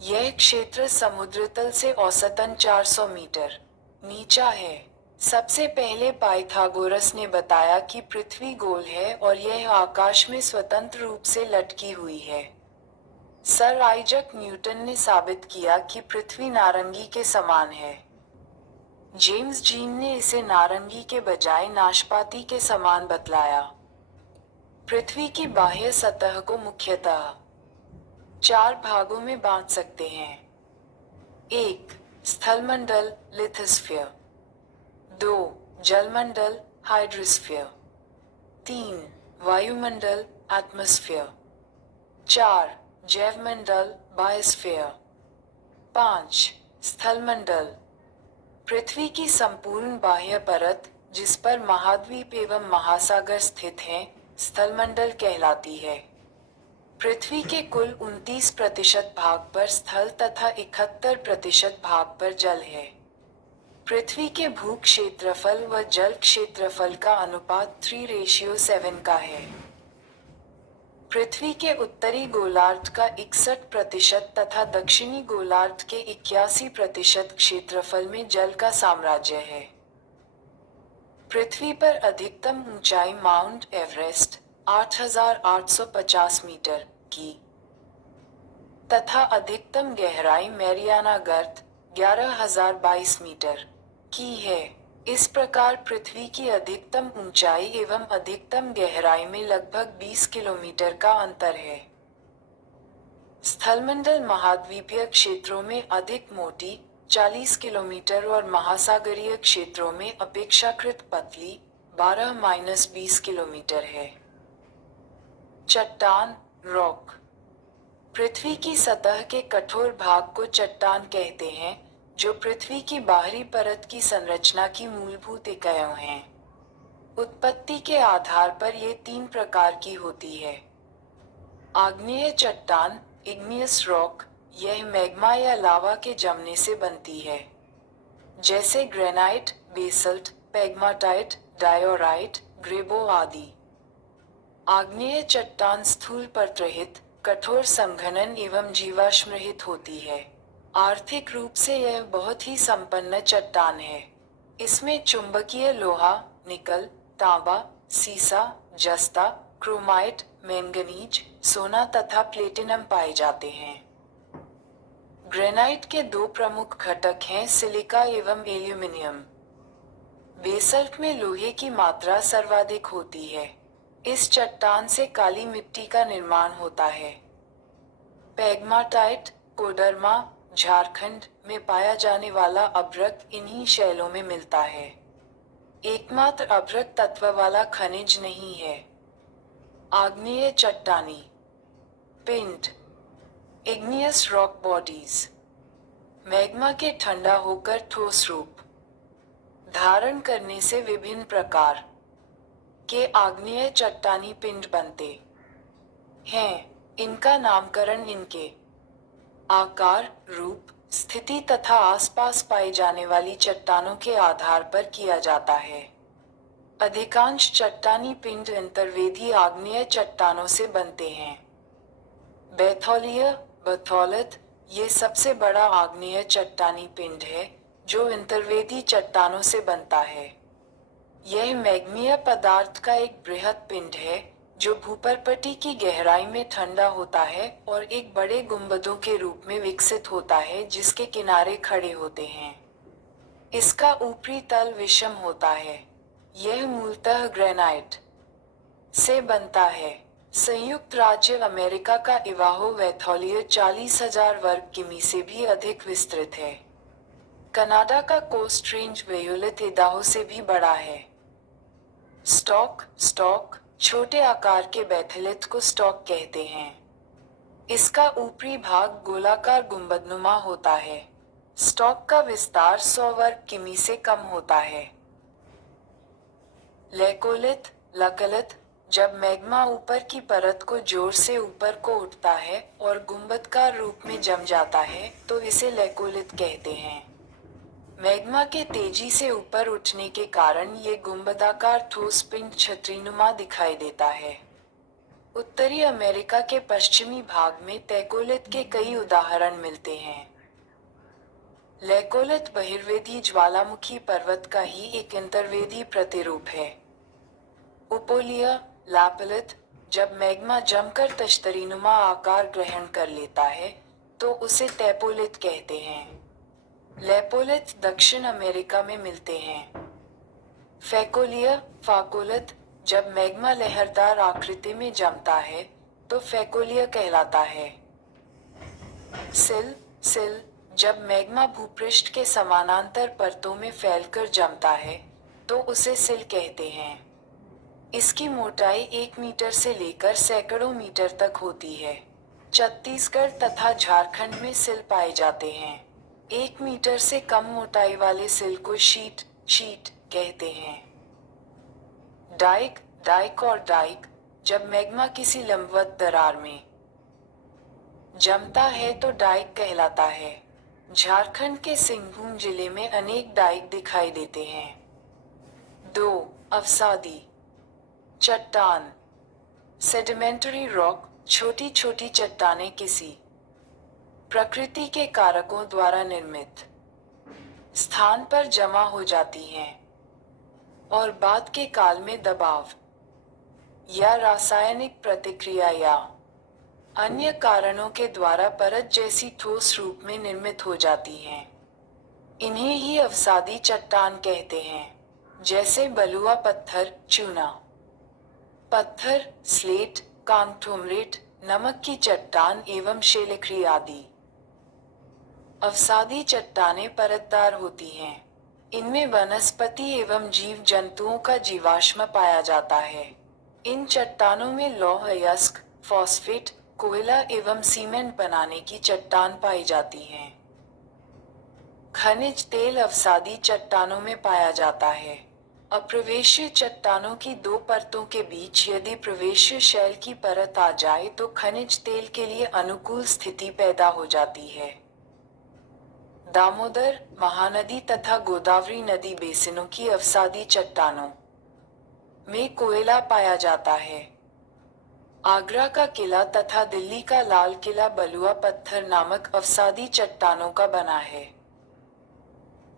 यह क्षेत्र समुद्र तल से औसतन 400 मीटर नीचा है। सबसे पहले पाइथागोरस ने बताया कि पृथ्वी गोल है और यह आकाश में स्वतंत्र रूप से लटकी हुई है। सर आइजक न्यूटन ने साबित किया कि पृथ्वी नारंगी के समान है। जेम्स जीन ने इसे नारंगी के बजाय नाशपाती के समान बतलाया। पृथ्वी की बाह्य सतह को मुख्यतः 4 भागों में बांट सकते हैं। 1. स्थलमंडल लिथोस्फीयर। 2. जलमंडल हाइड्रोस्फीयर। 3. वायुमंडल एटमॉस्फेयर। 4. जैवमंडल बायोस्फीयर। 5. स्थलमंडल पृथ्वी की संपूर्ण बाह्य परत, जिस पर महाद्वीप एवं महासागर स्थित हैं, स्थलमंडल कहलाती है। पृथ्वी के कुल 29% भाग पर स्थल तथा 71% भाग पर जल है। पृथ्वी के भू क्षेत्रफल व जल क्षेत्रफल का अनुपात 3:7 का है। पृथ्वी के उत्तरी गोलार्ध का 61% तथा दक्षिणी गोलार्ध के 81% क्षेत्रफल में जल का साम्राज्य है। पृथ्वी पर अधिकतम ऊंचाई माउंट एवरेस्ट 8,850 मीटर की तथा अधिकतम गहराई मैरियाना गर्त 11,022 मीटर की है। इस प्रकार पृथ्वी की अधिकतम ऊंचाई एवं अधिकतम गहराई में लगभग 20 किलोमीटर का अंतर है। स्थलमंडल महाद्वीपीय क्षेत्रों में अधिक मोटी 40 किलोमीटर और महासागरीय क्षेत्रों में अपेक्षाकृत पतली 12-20 किलोमीटर है। चट्टान रॉक पृथ्वी की सतह के कठोर भाग को चट्टान कहते हैं, जो पृथ्वी की बाहरी परत की संरचना की मूलभूत इकाइयां हैं। उत्पत्ति के आधार पर ये 3 प्रकार की होती है। आग्नेय चट्टान इग्नियस रॉक, यह मैग्मा या लावा के जमने से बनती है, जैसे ग्रेनाइट, बेसल्ट, पेग्माटाइट, डायोराइट, ग्रेबो आदि। आग्नेय चट्टान स्थूल परतरहित, कठोर संघनन एवं जीवाश्मरहित होती है। आर्थिक रूप से यह बहुत ही संपन्न चट्टान है। इसमें चुंबकीय लोहा, निकल, तांबा, सीसा, जस्ता, क्रोमाइट, मैंगनीज, सोना तथा प्लेटिनम पाए जाते हैं। ग्रेनाइट के 2 प्रमुख घटक हैं सिलिका एवं एल्यूमिनियम। बेसल्ट में लोहे की मात्रा सर्वाधिक होती है। इस चट्टान से काली मिट्टी का निर्माण होता है। पेग्माटाइट, कोडरमा, झारखंड में पाया जाने वाला अभ्रक इन्हीं शैलों में मिलता है। एकमात्र अभ्रक तत्व वाला खनिज नहीं है। आग्नेय चट्टानी पिंड इग्नियस रॉक बॉडीज मैग्मा के ठंडा होकर ठोस रूप धारण करने से विभिन्न प्रकार के आग्नेय चट्टानी पिंड बनते हैं। इनका नामकरण इनके आकार, रूप, स्थिति तथा आसपास पाई जाने वाली चट्टानों के आधार पर किया जाता है। अधिकांश चट्टानी पिंड अंतर्वेदी आग्नेय चट्टानों से बनते हैं। बैथोलिया बथौलत ये सबसे बड़ा आग्नेय चट्टानी पिंड है, जो अंतर्वेदी चट्टानों से बनता है। यह मैग्मीय पदार्थ का एक बृहद पिंड है, जो भूपर्पटी की गहराई में ठंडा होता है और एक बड़े गुंबदों के रूप में विकसित होता है, जिसके किनारे खड़े होते हैं। इसका ऊपरी तल विषम होता है। यह मूलतः ग्रेनाइट से बनता है। संयुक्त राज्य अमेरिका का इवाहो वैथोलिया 40,000 वर्ग किमी से भी अधिक विस्तृत है। कनाडा का कोस्ट रेंज वेयोलित इदाहो से भी बड़ा है। स्टॉक छोटे आकार के बैथेलिथ को स्टॉक कहते हैं। इसका ऊपरी भाग गोलाकार गुंबदनुमा होता है। स्टॉक का विस्तार 100 वर्ग किमी से कम होता है। लेकोलिथ लकलिथ जब मैग्मा ऊपर की परत को जोर से ऊपर को उठता है और गुंबदकार रूप में जम जाता है, तो इसे लेकोलिथ कहते हैं। मैग्मा के तेजी से ऊपर उठने के कारण ये गुंबदाकार ठोस पिंड छतरीनुमा दिखाई देता है। उत्तरी अमेरिका के पश्चिमी भाग में तैकोलिथ के कई उदाहरण मिलते हैं। लैकोलिथ बहिर्वेदी ज्वालामुखी पर्वत का ही एक अंतर्वेदी प्रतिरूप है। उपोलिय लापलिथ, जब मैग्मा जमकर तश्तरीनुमा आकार ग्रहण कर लेता है तो उसे तैपोलिथ कहते हैं। लैपोलिथ दक्षिण अमेरिका में मिलते हैं। फैकोलिय फाकोलिथ, जब मैग्मा लहरदार आकृति में जमता है तो फैकोलिय कहलाता है। सिल सिल, जब मैग्मा भूपृष्ठ के समानांतर परतों में फैलकर जमता है तो उसे सिल कहते हैं। इसकी मोटाई 1 मीटर से लेकर सैकड़ों मीटर तक होती है। छत्तीसगढ़ तथा झारखंड में सिल पाए जाते हैं। 1 मीटर से कम मोटाई वाले सिल को शीट शीट कहते हैं। डाइक डाइक और डाइक, जब मैग्मा किसी लंबवत दरार में जमता है तो डाइक कहलाता है। झारखंड के सिंहभूम जिले में अनेक डाइक दिखाई देते हैं। 2. अवसादी चट्टान, सेडिमेंटरी रॉक, छोटी छोटी चट्टानें किसी प्रकृति के कारकों द्वारा निर्मित स्थान पर जमा हो जाती हैं और बाद के काल में दबाव या रासायनिक प्रतिक्रिया या अन्य कारणों के द्वारा परत जैसी ठोस रूप में निर्मित हो जाती हैं। इन्हें ही अवसादी चट्टान कहते हैं, जैसे बलुआ पत्थर, चूना पत्थर, स्लेट, कांगथोमरेट, नमक की चट्टान एवं शेलिखरी आदि। अवसादी चट्टानें परतदार होती हैं। इनमें वनस्पति एवं जीव जंतुओं का जीवाश्म पाया जाता है। इन चट्टानों में लौह अयस्क, फॉस्फेट, कोयला एवं सीमेंट बनाने की चट्टान पाई जाती हैं। खनिज तेल अवसादी चट्टानों में पाया जाता है। अप्रवेश्य चट्टानों की 2 परतों के बीच यदि प्रवेश्य शैल की परत आ जाए तो खनिज तेल के लिए अनुकूल स्थिति पैदा हो जाती है। दामोदर, महानदी तथा गोदावरी नदी बेसिनों की अवसादी चट्टानों में कोयला पाया जाता है। आगरा का किला तथा दिल्ली का लाल किला बलुआ पत्थर नामक अवसादी चट्टानों का बना है।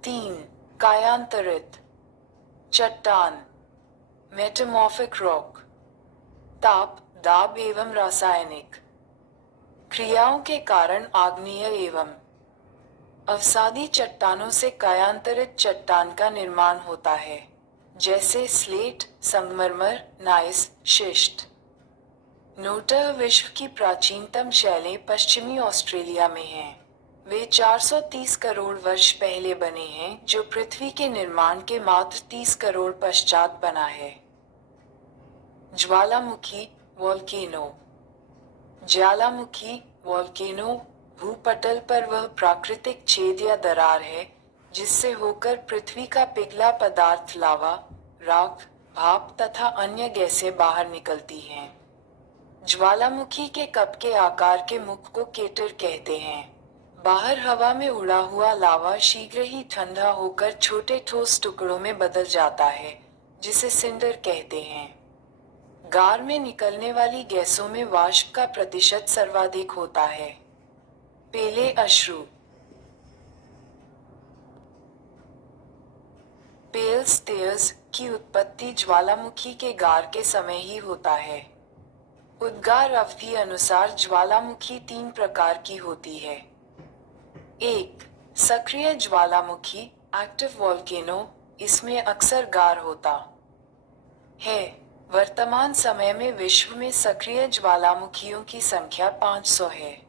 3. कायांतरित चट्टान, मेटामॉर्फिक रॉक, ताप, दाब एवं रासायनिक क्रियाओं के कारण आग्नेय एवं अवसादी चट्टानों से कायांतरित चट्टान का निर्माण होता है, जैसे स्लेट, संगमरमर, नाइस, शिस्ट। नोटह विश्व की प्राचीनतम शैलें पश्चिमी ऑस्ट्रेलिया में हैं। वे 430 करोड़ वर्ष पहले बने हैं, जो पृथ्वी के निर्माण के मात्र 30 करोड़ पश्चात बना है। ज्वालामुखी वोल्केनो, ज्वालामुखी वोल्केनो भूपटल पर वह प्राकृतिक छेद या दरार है जिससे होकर पृथ्वी का पिघला पदार्थ लावा, राख, भाप तथा अन्य गैसें बाहर निकलती हैं। ज्वालामुखी के कप के आकार के मुख को केटर कहते हैं। बाहर हवा में उड़ा हुआ लावा शीघ्र ही ठंडा होकर छोटे ठोस टुकड़ों में बदल जाता है, जिसे सिंडर कहते हैं। गार में निकलने वाली गैसों में वाष्प का प्रतिशत सर्वाधिक होता है। पेले अश्रु, पेल स्टेयर्स की उत्पत्ति ज्वालामुखी के गार के समय ही होता है। उद्गार अवधि अनुसार ज्वालामुखी 3 प्रकार की होती है। 1. सक्रिय ज्वालामुखी एक्टिव वोल्केनो, इसमें अक्सर गार होता है। वर्तमान समय में विश्व में सक्रिय ज्वालामुखियों की संख्या 500 है।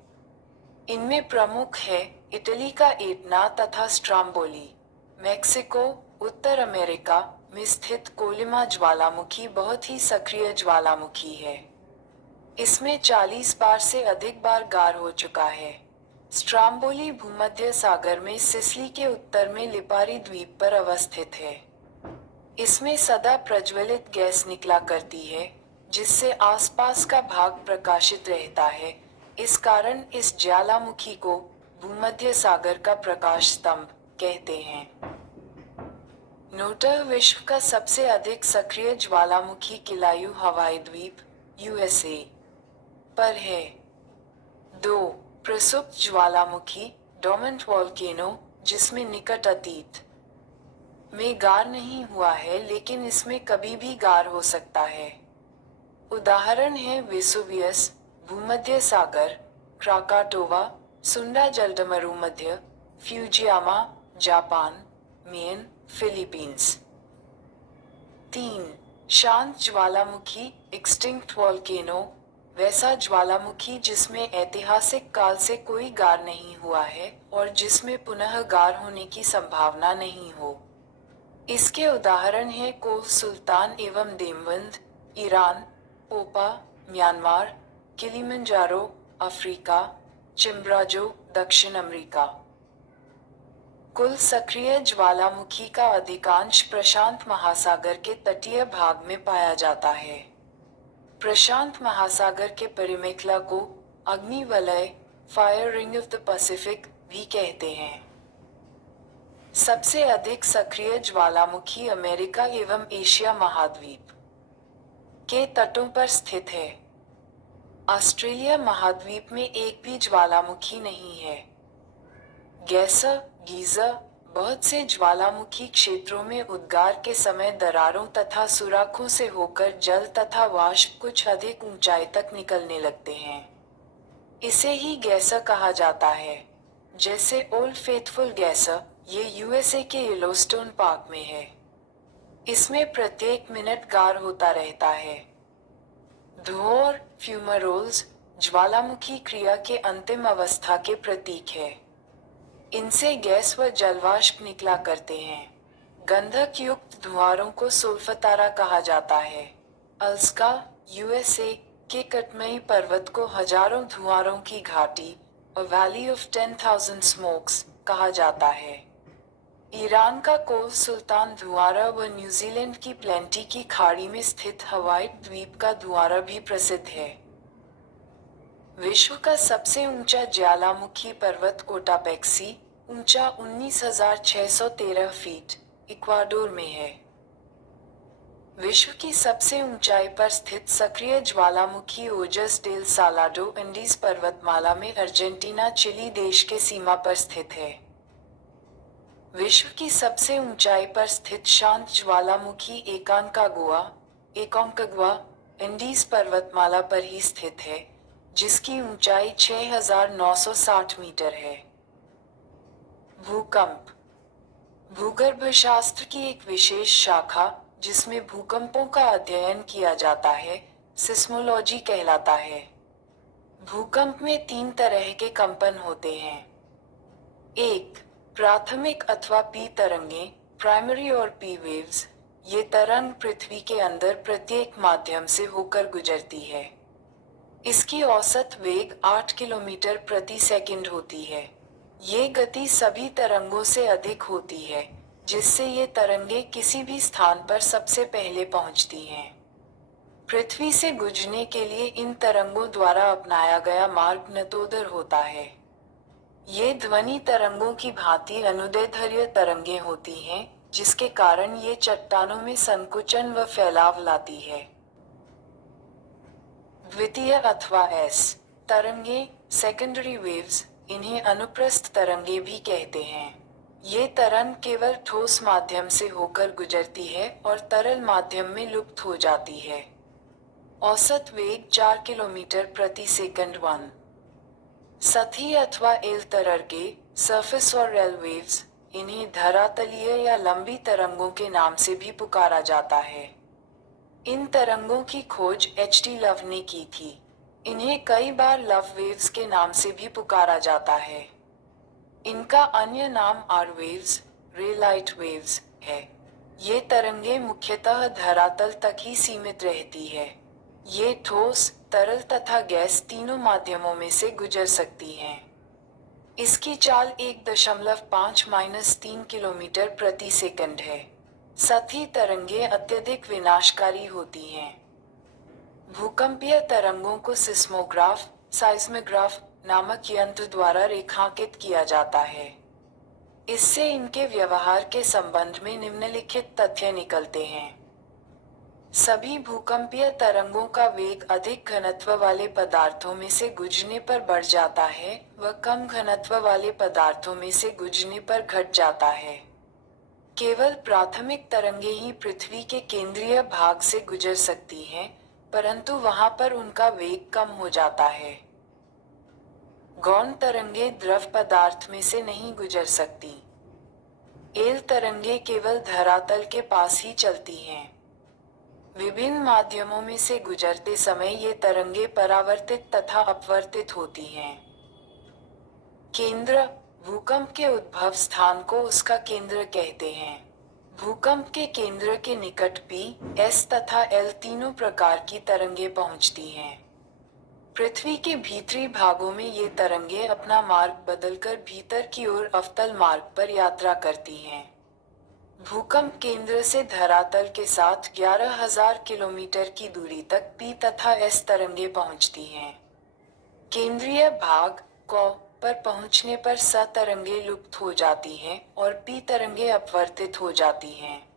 इनमें प्रमुख है इटली का एटना तथा स्ट्राम्बोली। मेक्सिको, उत्तर अमेरिका में स्थित कोलिमा ज्वालामुखी बहुत ही सक्रिय ज्वालामुखी है। इसमें 40 बार से अधिक बार गार हो चुका है। स्ट्राम्बोली भूमध्य सागर में सिसिली के उत्तर में लिपारी द्वीप पर अवस्थित है। इसमें सदा प्रज्वलित गैस निकला करती है, जिससे आसपास का भाग प्रकाशित रहता है। इस कारण इस ज्वालामुखी को भूमध्य सागर का प्रकाश स्तंभ कहते हैं। नोटह विश्व का सबसे अधिक सक्रिय ज्वालामुखी किलायू हवाई द्वीप यूएसए पर है। 2. प्रसुप्त ज्वालामुखी डोर्मेंट वोल्केनो, जिसमें निकट अतीत में गार नहीं हुआ है लेकिन इसमें कभी भी गार हो सकता है। उदाहरण है वेसुवियस, भूमध्य सागर, क्राकाटोवा, सुंडा जलडमरूमध्य, फ्यूजियामा, जापान, मेन, फिलीपींस। 3. शांत ज्वालामुखी एक्सटिंक्ट वोल्केनो, वैसा ज्वालामुखी जिसमें ऐतिहासिक काल से कोई गार नहीं हुआ है और जिसमें पुनः गार होने की संभावना नहीं हो। इसके उदाहरण हैं कोह सुल्तान एवं Damavand, Iran, Popa, Myanmar, Kilimanjaro, Africa, Chimborazo, दक्षिण अमेरिका। कुल सक्रिय ज्वालामुखी का अधिकांश प्रशांत महासागर के तटीय भाग में पाया जाता है। प्रशांत महासागर के परिमेखला को अग्नि वलय, fire ring of the Pacific भी कहते हैं। सबसे अधिक सक्रिय ज्वालामुखी अमेरिका एवं एशिया महाद्वीप के तटों पर स्थित है। ऑस्ट्रेलिया महाद्वीप में एक भी ज्वालामुखी नहीं है। गैसर, गीजर, बहुत से ज्वालामुखी क्षेत्रों में उद्गार के समय दरारों तथा सुराखों से होकर जल तथा वाष्प कुछ अधिक ऊंचाई तक निकलने लगते हैं। इसे ही गैसर कहा जाता है। जैसे ओल्ड फेथफुल गैसर, ये यूएसए के येलोस्टोन पार्क में है। इसमें प्रत्येक मिनट गार होता रहता है। धुआं, फ्यूमरोल्स, ज्वालामुखी क्रिया के अंतिम अवस्था के प्रतीक है। इनसे गैस व जलवाष्प निकला करते हैं। गंधक युक्त धुआरों को सोल्फतारा कहा जाता है। अल्स्का, यूएसए के कटमई पर्वत को हजारों धुआरों की घाटी, वैली ऑफ 10,000 स्मोक्स, कहा जाता है। ईरान का कोह सुल्तान धुआरा व न्यूजीलैंड की प्लेंटी की खाड़ी में स्थित हवाई द्वीप का धुआरा भी प्रसिद्ध है। विश्व का सबसे ऊंचा ज्वालामुखी पर्वत कोटापेक्सी, ऊंचा 19,613 फीट, इक्वाडोर में है। विश्व की सबसे ऊंचाई पर स्थित सक्रिय ज्वालामुखी ओजस डेल सालाडो एंडीज पर्वतमाला में अर्जेंटीना चिली देश के सीमा पर स्थित है। विश्व की सबसे ऊंचाई पर स्थित शांत ज्वालामुखी एकांकागुआ एंडीज पर्वतमाला पर ही स्थित है, जिसकी ऊंचाई 6,960 मीटर है। भूकंप भूगर्भशास्त्र की एक विशेष शाखा, जिसमें भूकंपों का अध्ययन किया जाता है, सिस्मोलॉजी कहलाता है। भूकंप में 3 तरह के कंपन होते हैं। 1. प्राथमिक अथवा पी तरंगे, प्राइमरी और पी वेव्स। ये तरंग पृथ्वी के अंदर प्रत्येक माध्यम से होकर गुजरती है। इसकी औसत वेग 8 किलोमीटर प्रति सेकंड होती है। ये गति सभी तरंगों से अधिक होती है, जिससे ये तरंगे किसी भी स्थान पर सबसे पहले पहुंचती हैं। पृथ्वी से गुजरने के लिए इन तरंगों द्वारा अपनाया गया मार्ग नतोदर होता है। ये ध्वनि तरंगों की भांति अनुदैर्ध्य तरंगे होती हैं, जिसके कारण ये चट्टानों में संकुचन व फैलाव लाती है। द्वितीय अथवा एस तरंगे, सेकेंडरी वेव्स, इन्हें अनुप्रस्थ तरंगे भी कहते हैं। ये तरंग केवल ठोस माध्यम से होकर गुजरती है और तरल माध्यम में लुप्त हो जाती है। औसत वेग 4 किलोमीटर प्रति सेकंड 1। सतही अथवा एल तरंगे, सरफेस और रेल वेव्स, इन्हें धरातलीय या लंबी तरंगों के नाम से भी पुकारा जाता है। इन तरंगों की खोज एच.टी. लव ने की थी। इन्हें कई बार लव वेव्स के नाम से भी पुकारा जाता है। इनका अन्य नाम आर वेव्स, रे लाइट वेव्स है। ये तरंगे मुख्यतः धरातल तक ही सीमित रहती है। ये ठोस, तरल तथा गैस तीनों माध्यमों में से गुजर सकती हैं। इसकी चाल 1.5-3 किलोमीटर प्रति सेकंड है। सतही तरंगे अत्यधिक विनाशकारी होती हैं। भूकंपीय तरंगों को सिस्मोग्राफ, साइस्मोग्राफ नामक यंत्र द्वारा रेखांकित किया जाता है। इससे इनके व्यवहार के संबंध में निम्नलिखित तथ्य निकलते हैं। सभी भूकंपीय तरंगों का वेग अधिक घनत्व वाले पदार्थों में से गुजरने पर बढ़ जाता है व कम घनत्व वाले पदार्थों में से गुजरने पर घट जाता है। केवल प्राथमिक तरंगे ही पृथ्वी के केंद्रीय भाग से गुजर सकती हैं, परंतु वहां पर उनका वेग कम हो जाता है। गौण तरंगे द्रव पदार्थ में से नहीं गुजर सकती। एल तरंगे केवल धरातल के पास ही चलती हैं। विभिन्न माध्यमों में से गुजरते समय ये तरंगे परावर्तित तथा अपवर्तित होती हैं। केंद्र भूकंप के उद्भव स्थान को उसका केंद्र कहते हैं। भूकंप के केंद्र के निकट पी, एस तथा एल तीनों प्रकार की तरंगे पहुंचती हैं। पृथ्वी के भीतरी भागों में ये तरंगे अपना मार्ग बदलकर भीतर की ओर अवतल मार्ग पर यात्रा करती हैं। भूकंप केंद्र से धरातल के साथ 11,000 किलोमीटर की दूरी तक पी तथा एस तरंगे पहुंचती हैं। केंद्रीय भाग क पर पहुंचने पर स तरंगे लुप्त हो जाती हैं और पी तरंगे अपवर्तित हो जाती हैं।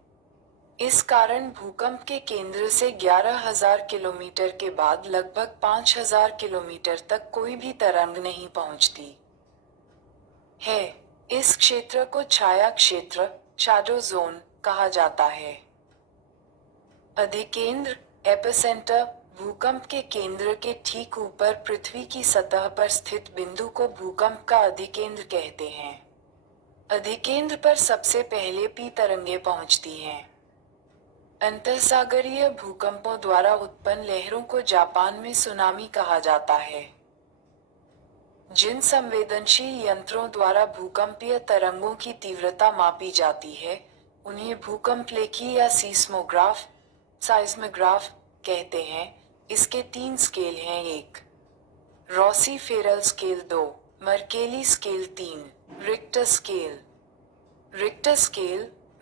इस कारण भूकंप के केंद्र से 11,000 किलोमीटर के बाद लगभग 5,000 किलोमीटर तक कोई भी तरंग नहीं पहुंचती है। इस क्षेत्र को छाया क्षेत्र शैडो जोन कहा जाता है। अधिकेंद्र एपिसेंटर भूकंप के केंद्र के ठीक ऊपर पृथ्वी की सतह पर स्थित बिंदु को भूकंप का अधिकेंद्र कहते हैं। अधिकेंद्र पर सबसे पहले पी तरंगे पहुंचती हैं। अंतरसागरीय भूकंपों द्वारा उत्पन्न लहरों को जापान में सुनामी कहा जाता है। जिन संवेदनशील यंत्रों द्वारा भूकंपीय तरंगों की तीव्रता मापी जाती है, उन्हें भूकंपलेखी या साइस्मोग्राफ कहते हैं। इसके 3 स्केल हैं। 1 Rossi Feral scale, 2 Mercalli scale, 3 Richter scale.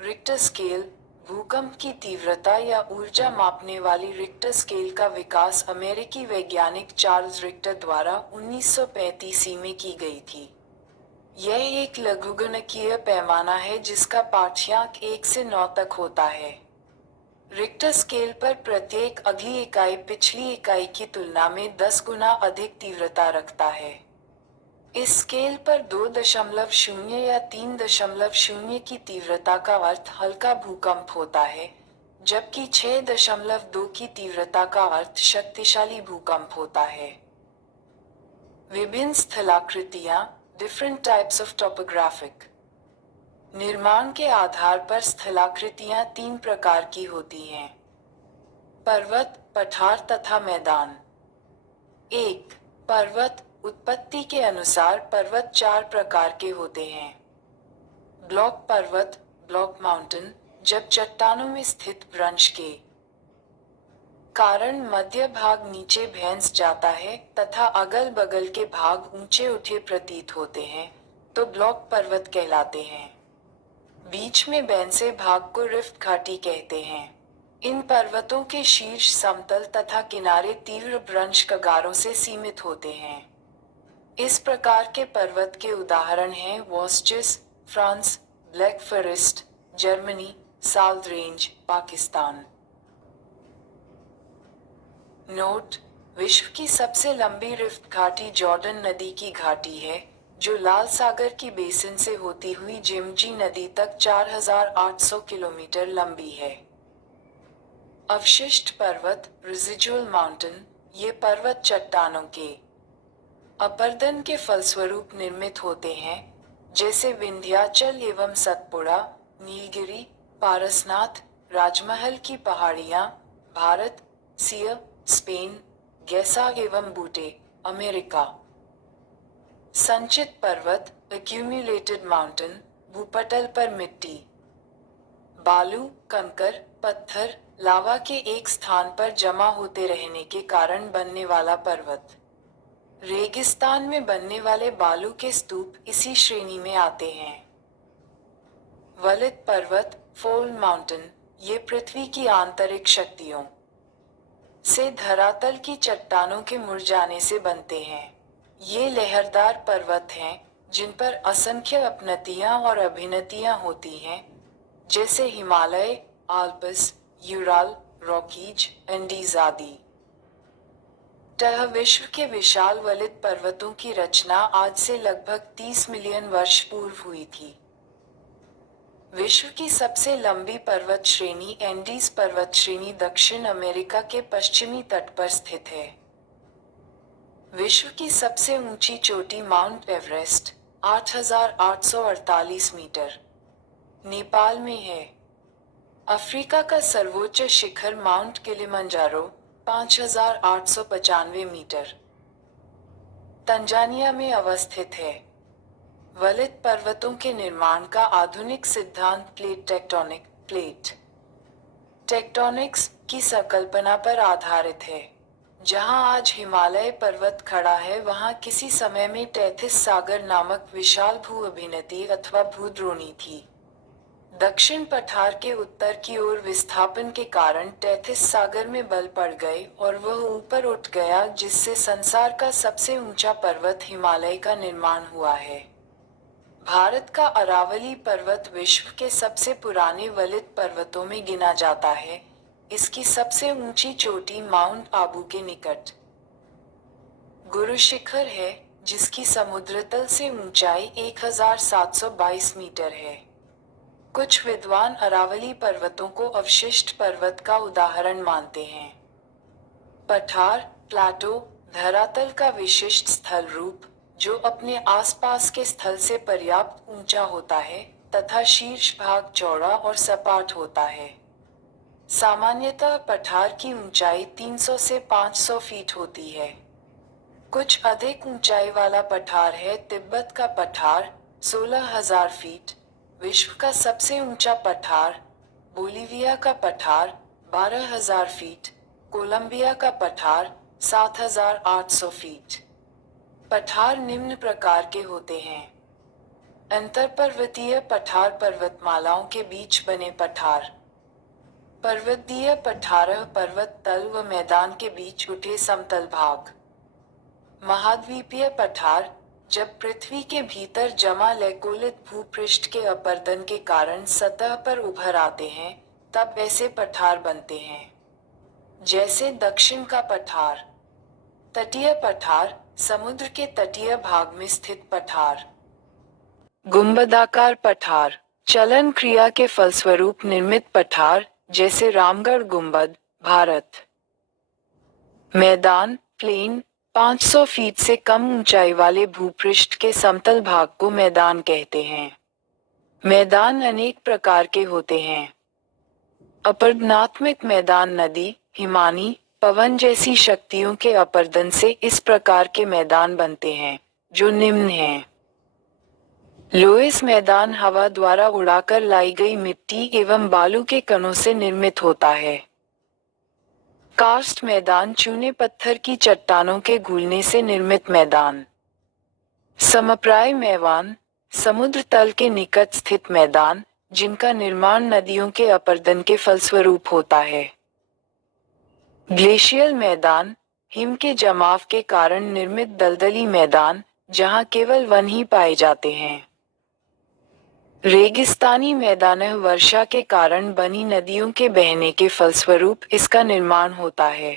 Richter scale भूकंप की तीव्रता या ऊर्जा मापने वाली रिक्टर स्केल का विकास अमेरिकी वैज्ञानिक चार्ल्स रिक्टर द्वारा 1935 में की गई थी। यह एक लघुगणकीय पैमाना है जिसका पाठ्यांक 1 से 9 तक होता है। रिक्टर स्केल पर प्रत्येक अगली इकाई पिछली इकाई की तुलना में 10 गुना अधिक तीव्रता रखता है। इस स्केल पर 2.0 या 3.0 की तीव्रता का अर्थ हल्का भूकंप होता है, जबकि 6.2 की तीव्रता का अर्थ शक्तिशाली भूकंप होता है। विभिन्न स्थलाकृतियां डिफरेंट टाइप्स ऑफ टोपोग्राफिक निर्माण के आधार पर स्थलाकृतियां 3 प्रकार की होती हैं: पर्वत, पठार तथा मैदान। 1 पर्वत उत्पत्ति के अनुसार पर्वत 4 प्रकार के होते हैं। ब्लॉक पर्वत ब्लॉक माउंटेन, जब चट्टानों में स्थित ब्रंश के कारण मध्य भाग नीचे भैंस जाता है तथा अगल बगल के भाग ऊंचे उठे प्रतीत होते हैं, तो ब्लॉक पर्वत कहलाते हैं। बीच में बैंसे भाग को रिफ्ट घाटी कहते हैं। इन पर्वतों के शीर्ष समतल तथा किनारे तीव्र ब्रंश कगारों से सीमित होते हैं। इस प्रकार के पर्वत के उदाहरण हैं वॉस्टिस France, black forest Germany, salt range Pakistan. Note: विश्व की सबसे लंबी रिफ्ट घाटी जॉर्डन नदी की घाटी है, जो लाल सागर की बेसिन से होती हुई जिमजी नदी तक 4,800 किलोमीटर लंबी है। अवशिष्ट पर्वत रेजिडुअल माउंटेन, ये पर्वत चट्टानों के अपरदन के फलस्वरूप निर्मित होते हैं, जैसे विंध्याचल एवं सतपुड़ा, नीलगिरी, पारसनाथ, राजमहल की पहाड़ियां, भारत, सिया, स्पेन, गैसा एवं बूटे, अमेरिका। संचित पर्वत एक्यूमुलेटेड माउंटेन, भूपटल पर मिट्टी, बालू, कंकर, पत्थर, लावा के एक स्थान पर जमा होते रहने के कारण बनने वाला पर्वत। रेगिस्तान में बनने वाले बालू के स्तूप इसी श्रेणी में आते हैं। वलित पर्वत फोल्ड माउंटेन, ये पृथ्वी की आंतरिक शक्तियों से धरातल की चट्टानों के मुरझाने से बनते हैं। ये लहरदार पर्वत हैं, जिन पर असंख्य अपनतियां और अभिनतियां होती हैं, जैसे Himalaya, Alps, Ural, Rockies, Andes आदि। विश्व के विशाल वलित पर्वतों की रचना आज से लगभग 30 मिलियन वर्ष पूर्व हुई थी। विश्व की सबसे लंबी पर्वत श्रेणी एंडीज पर्वत श्रेणी दक्षिण अमेरिका के पश्चिमी तट पर स्थित है। विश्व की सबसे ऊंची चोटी माउंट एवरेस्ट 8,848 मीटर नेपाल में है। अफ्रीका का सर्वोच्च शिखर माउंट किलिमंजारो 5,895 मीटर तंजानिया में अवस्थित है। वलित पर्वतों के निर्माण का आधुनिक सिद्धांत प्लेट टेक्टोनिक्स की संकल्पना पर आधारित है। जहां आज हिमालय पर्वत खड़ा है, वहां किसी समय में टेथिस सागर नामक विशाल भू अभिनति अथवा भूद्रोणी थी। दक्षिण पठार के उत्तर की ओर विस्थापन के कारण टेथिस सागर में बल पड़ गए और वह ऊपर उठ गया, जिससे संसार का सबसे ऊंचा पर्वत हिमालय का निर्माण हुआ है। भारत का अरावली पर्वत विश्व के सबसे पुराने वलित पर्वतों में गिना जाता है। इसकी सबसे ऊंची चोटी माउंट आबू के निकट गुरु शिखर है, जिसकी समुद्र तल से ऊंचाई 1,722 मीटर है। कुछ विद्वान अरावली पर्वतों को अवशिष्ट पर्वत का उदाहरण मानते हैं। पठार प्लाटो धरातल का विशिष्ट स्थल रूप, जो अपने आसपास के स्थल से पर्याप्त ऊंचा होता है तथा शीर्ष भाग चौड़ा और सपाट होता है। सामान्यतः पठार की ऊंचाई 300 से 500 फीट होती है। कुछ अधिक ऊंचाई वाला पठार है तिब्बत का पठार 16,000 फीट, विश्व का सबसे ऊंचा पठार बोलिविया का पठार 12,000 फीट, कोलंबिया का पठार 7,800 फीट। पठार निम्न प्रकार के होते हैं। अंतरपर्वतीय पठार पर्वतमालाओं के बीच बने पठार। पर्वतीय पठार पर्वत तल व मैदान के बीच उठे समतल भाग। महाद्वीपीय पठार जब पृथ्वी के भीतर जमा लैकोलित भूपृष्ठ के अपरदन के कारण सतह पर उभर आते हैं, तब ऐसे पठार बनते हैं, जैसे दक्षिण का पठार। तटीय पठार समुद्र के तटीय भाग में स्थित पठार। गुंबदाकार पठार चलन क्रिया के फलस्वरूप निर्मित पठार, जैसे रामगढ़ गुंबद, भारत। मैदान प्लेन 500 फीट से कम ऊंचाई वाले भूपृष्ठ के समतल भाग को मैदान कहते हैं। मैदान अनेक प्रकार के होते हैं। अपरदनात्मक मैदान नदी, हिमानी, पवन जैसी शक्तियों के अपरदन से इस प्रकार के मैदान बनते हैं, जो निम्न हैं। लोएस मैदान हवा द्वारा उड़ाकर लाई गई मिट्टी एवं बालू के कणों से निर्मित होता है। कार्स्ट मैदान चूने पत्थर की चट्टानों के घुलने से निर्मित मैदान। समप्राय मैदान समुद्र तल के निकट स्थित मैदान, जिनका निर्माण नदियों के अपरदन के फलस्वरूप होता है। ग्लेशियल मैदान हिम के जमाव के कारण निर्मित दलदली मैदान, जहां केवल वन ही पाए जाते हैं। रेगिस्तानी मैदान वर्षा के कारण बनी नदियों के बहने के फलस्वरूप इसका निर्माण होता है।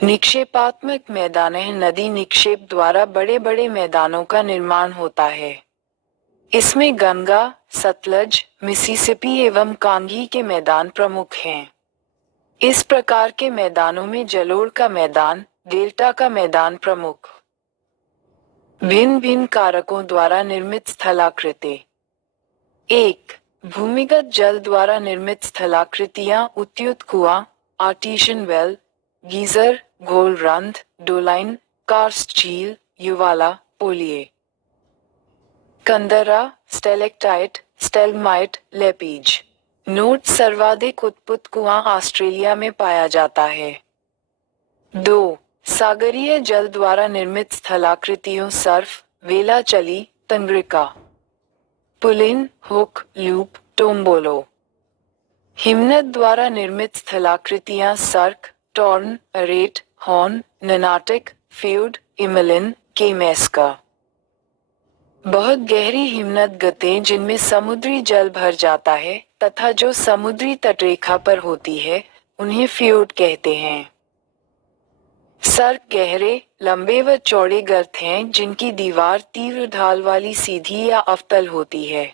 निक्षेपात्मक मैदान नदी निक्षेप द्वारा बड़े बड़े मैदानों का निर्माण होता है। इसमें गंगा, सतलज, मिसिसिपी एवं कांगी के मैदान प्रमुख हैं। इस प्रकार के मैदानों में जलोढ़ का मैदान, डेल्टा का मैदान प्रमुख। भिन्न भिन्न कारकों द्वारा निर्मित स्थलाकृति। 1. भूमिगत जल द्वारा निर्मित स्थलाकृतियां उद्युत कुआं, आर्टिशियन वेल, गीजर, घोलरंध, डोलाइन, कार्स्ट झील, युवाला, पोलिये। कंदरा, स्टेलेक्टाइट, स्टेलमाइट, लेपीज। नोट सर्वाधिक उत्पुत कुआं ऑस्ट्रेलिया में पाया जाता है। 2. सागरीय जल द्वारा निर्मित स्थलाकृतियों सर्फ, वेलाचली, तंग्रिका, पुलिन, हुक, लूप, टोम्बोलो। हिमनद द्वारा निर्मित स्थलाकृतियां सर्क, टॉर्न, अरेट, हॉर्न, ननाटिक, फ्यूड, इमलिन, केमेस्का। बहुत गहरी हिमनद गतें जिनमें समुद्री जल भर जाता है तथा जो समुद्री तटरेखा पर होती है, उन्हें फ्योर्ड कहते हैं। सर्क गहरे, लंबे व चौड़े गर्त हैं जिनकी दीवार तीव्र ढाल वाली सीधी या अवतल होती है।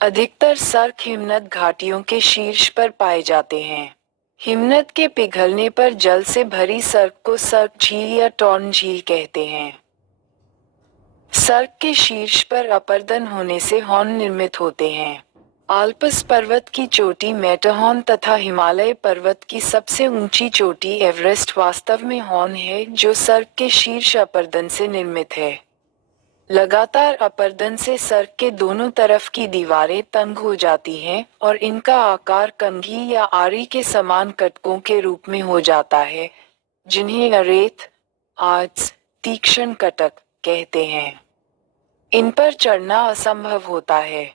अधिकतर सर्क हिमनद घाटियों के शीर्ष पर पाए जाते हैं। हिमनद के पिघलने पर जल से भरी सर्क को सर्क झील या टॉर्न झील कहते हैं। सर्क के शीर्ष पर अपरदन होने से हॉर्न निर्मित होते हैं। आल्प्स पर्वत की चोटी मैटरहॉर्न तथा हिमालय पर्वत की सबसे ऊंची चोटी एवरेस्ट वास्तव में हॉर्न है जो सर्क के शीर्ष अपरदन से निर्मित है। लगातार अपरदन से सर्क के दोनों तरफ की दीवारें तंग हो जाती हैं और इनका आकार कंघी या आरी के समान कटकों के रूप में हो जाता है, जिन्हें अरेथ, आर्च, तीक्ष्ण कटक कहते हैं। इन पर चढ़ना असंभव होता है।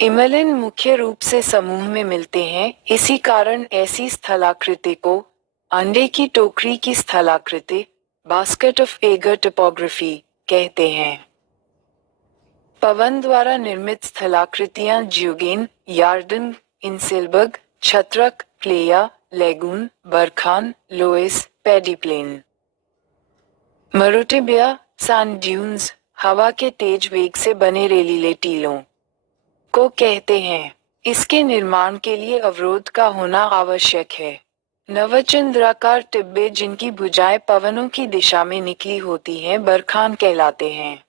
इमलिन मुख्य रूप से समूह में मिलते हैं, इसी कारण ऐसी स्थलाकृति को अंडे की टोकरी की स्थलाकृति, बास्केट ऑफ एगर टोपोग्राफी कहते हैं। पवन द्वारा निर्मित स्थलाकृतियां ज्यूगेन, यार्डन, इंसेलबर्ग, छत्रक, playa, lagoon, barchan, loess, pediplain. मरोटिबिया, सैंड ड्यून्स, हवा के तेज वेग से बने रेलीले टीलों को कहते हैं। इसके निर्माण के लिए अवरोध का होना आवश्यक है। नवचंद्राकार टिब्बे जिनकी भुजाएं पवनों की दिशा में निकली होती हैं बरखान कहलाते हैं।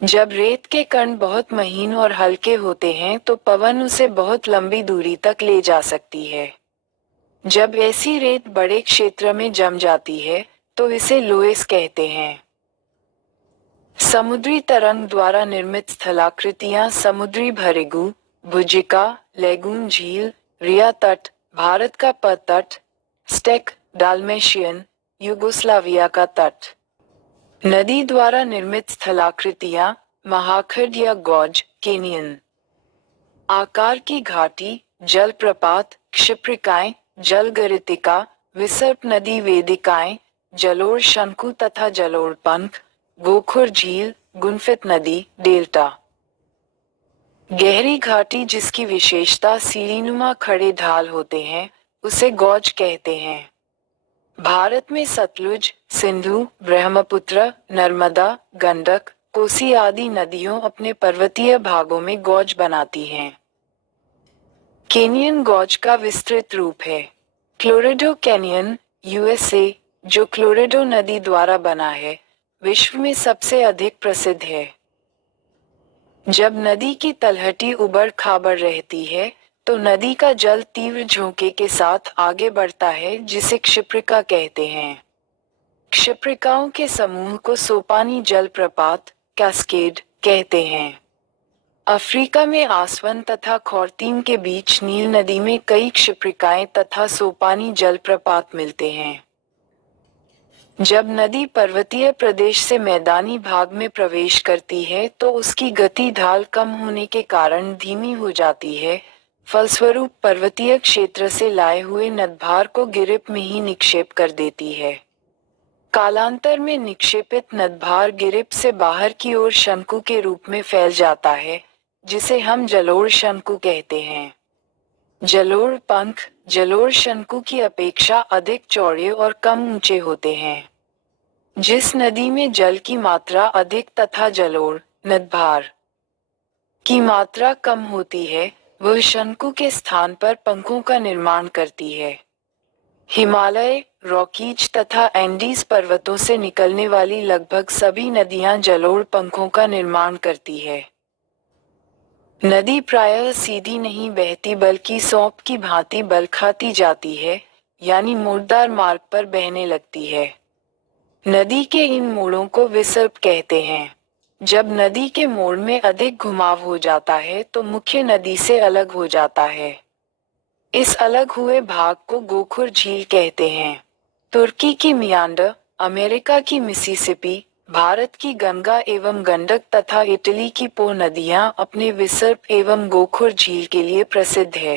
जब रेत के कण बहुत महीन और हल्के होते हैं तो पवन उसे बहुत लंबी दूरी तक ले जा सकती है। जब ऐसी रेत बड़े क्षेत्र में जम जाती है तो इसे लोएस कहते हैं। समुद्री तरंग द्वारा निर्मित स्थलाकृतियां समुद्री भरेगू, भुजिका, लेगून झील, रिया तट, भारत का पद तट, स्टेक, डाल्मेशियन, युगोस्लाविया का तट। नदी द्वारा निर्मित स्थलाकृतियां महाखंड या गॉज, केनियन। आकार की घाटी, जलप्रपात, क्षिप्रिकाएं, जलगरितिका, विसर्प नदी वेदिकाएं, जलोढ़ शंकु तथा जलोढ़ पंख, गोखुर झील, गुनफित नदी, डेल्टा। गहरी घाटी जिसकी विशेषता सीढ़ीनुमा खड़े ढाल होते हैं, उसे गॉज कहते हैं। भारत में सतलुज, सिंधु, ब्रह्मपुत्र, नर्मदा, गंडक, कोसी आदि नदियों अपने पर्वतीय भागों में गॉज बनाती हैं। कैनियन गॉज का विस्तृत रूप है। क्लोरेडो कैनियन, यूएसए, जो क्लोरेडो नदी द्वारा बना है, विश्व में सबसे अधिक प्रसिद्ध है। जब नदी की तलहटी उबड़ खाबड़ रहती है तो नदी का जल तीव्र झोंके के साथ आगे बढ़ता है जिसे क्षिप्रिका कहते हैं। क्षिप्रिकाओं के समूह को सोपानी जलप्रपात, कैस्केड कहते हैं। अफ्रीका में आसवन तथा खौरतीम के बीच नील नदी में कई क्षिप्रिकाएं तथा सोपानी जलप्रपात मिलते हैं। जब नदी पर्वतीय प्रदेश से मैदानी भाग में प्रवेश करती है तो उसकी गति ढाल कम होने के कारण धीमी हो जाती है, फलस्वरूप पर्वतीय क्षेत्र से लाए हुए नदभार को गिरिप में ही निक्षेप कर देती है। कालांतर में निक्षेपित नदभार गिरिप से बाहर की ओर शंकु के रूप में फैल जाता है, जिसे हम जलोढ़ शंकु कहते हैं। जलोढ़ पंख जलोढ़ शंकु की अपेक्षा अधिक चौड़े और कम ऊंचे होते हैं। जिस नदी में जल की मात्रा अधिक तथा जलोढ़ नदभार की मात्रा कम होती है, वह शंकु के स्थान पर पंखों का निर्माण करती है। हिमालय, रॉकीज तथा एंडीज पर्वतों से निकलने वाली लगभग सभी नदियां जलोढ़ पंखों का निर्माण करती है। नदी प्रायः सीधी नहीं बहती बल्कि सौंप की भांति बल खाती जाती है, यानी मोड़दार मार्ग पर बहने लगती है। नदी के इन मोड़ों को विसर्प कहते हैं। जब नदी के मोड़ में अधिक घुमाव हो जाता है तो मुख्य नदी से अलग हो जाता है। इस अलग हुए भाग को गोखुर झील कहते हैं। तुर्की की मियांडर, अमेरिका की मिसिसिपी, भारत की गंगा एवं गंडक तथा इटली की पो नदियां अपने विसर्प एवं गोखुर झील के लिए प्रसिद्ध है।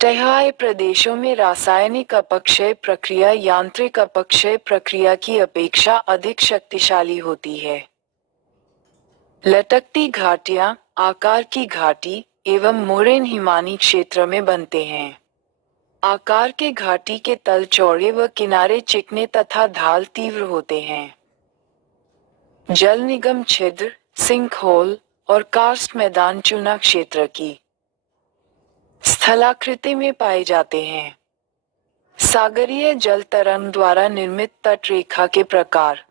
तराई प्रदेशों में रासायनिक अपक्षय प्रक्रिया यांत्रिक अपक्षय प्रक्रिया की अपेक्षा अधिक शक्तिशाली होती है। लटकती घाटियां, आकार की घाटी एवं मोरेन हिमानी क्षेत्र में बनते हैं। आकार के घाटी के तल चौड़े व किनारे चिकने तथा ढाल तीव्र होते हैं। जल निगम छिद्र, सिंक होल और कार्स्ट मैदान चूना क्षेत्र की स्थलाकृति में पाए जाते हैं। सागरीय जल तरंग द्वारा निर्मित तट रेखा के प्रकार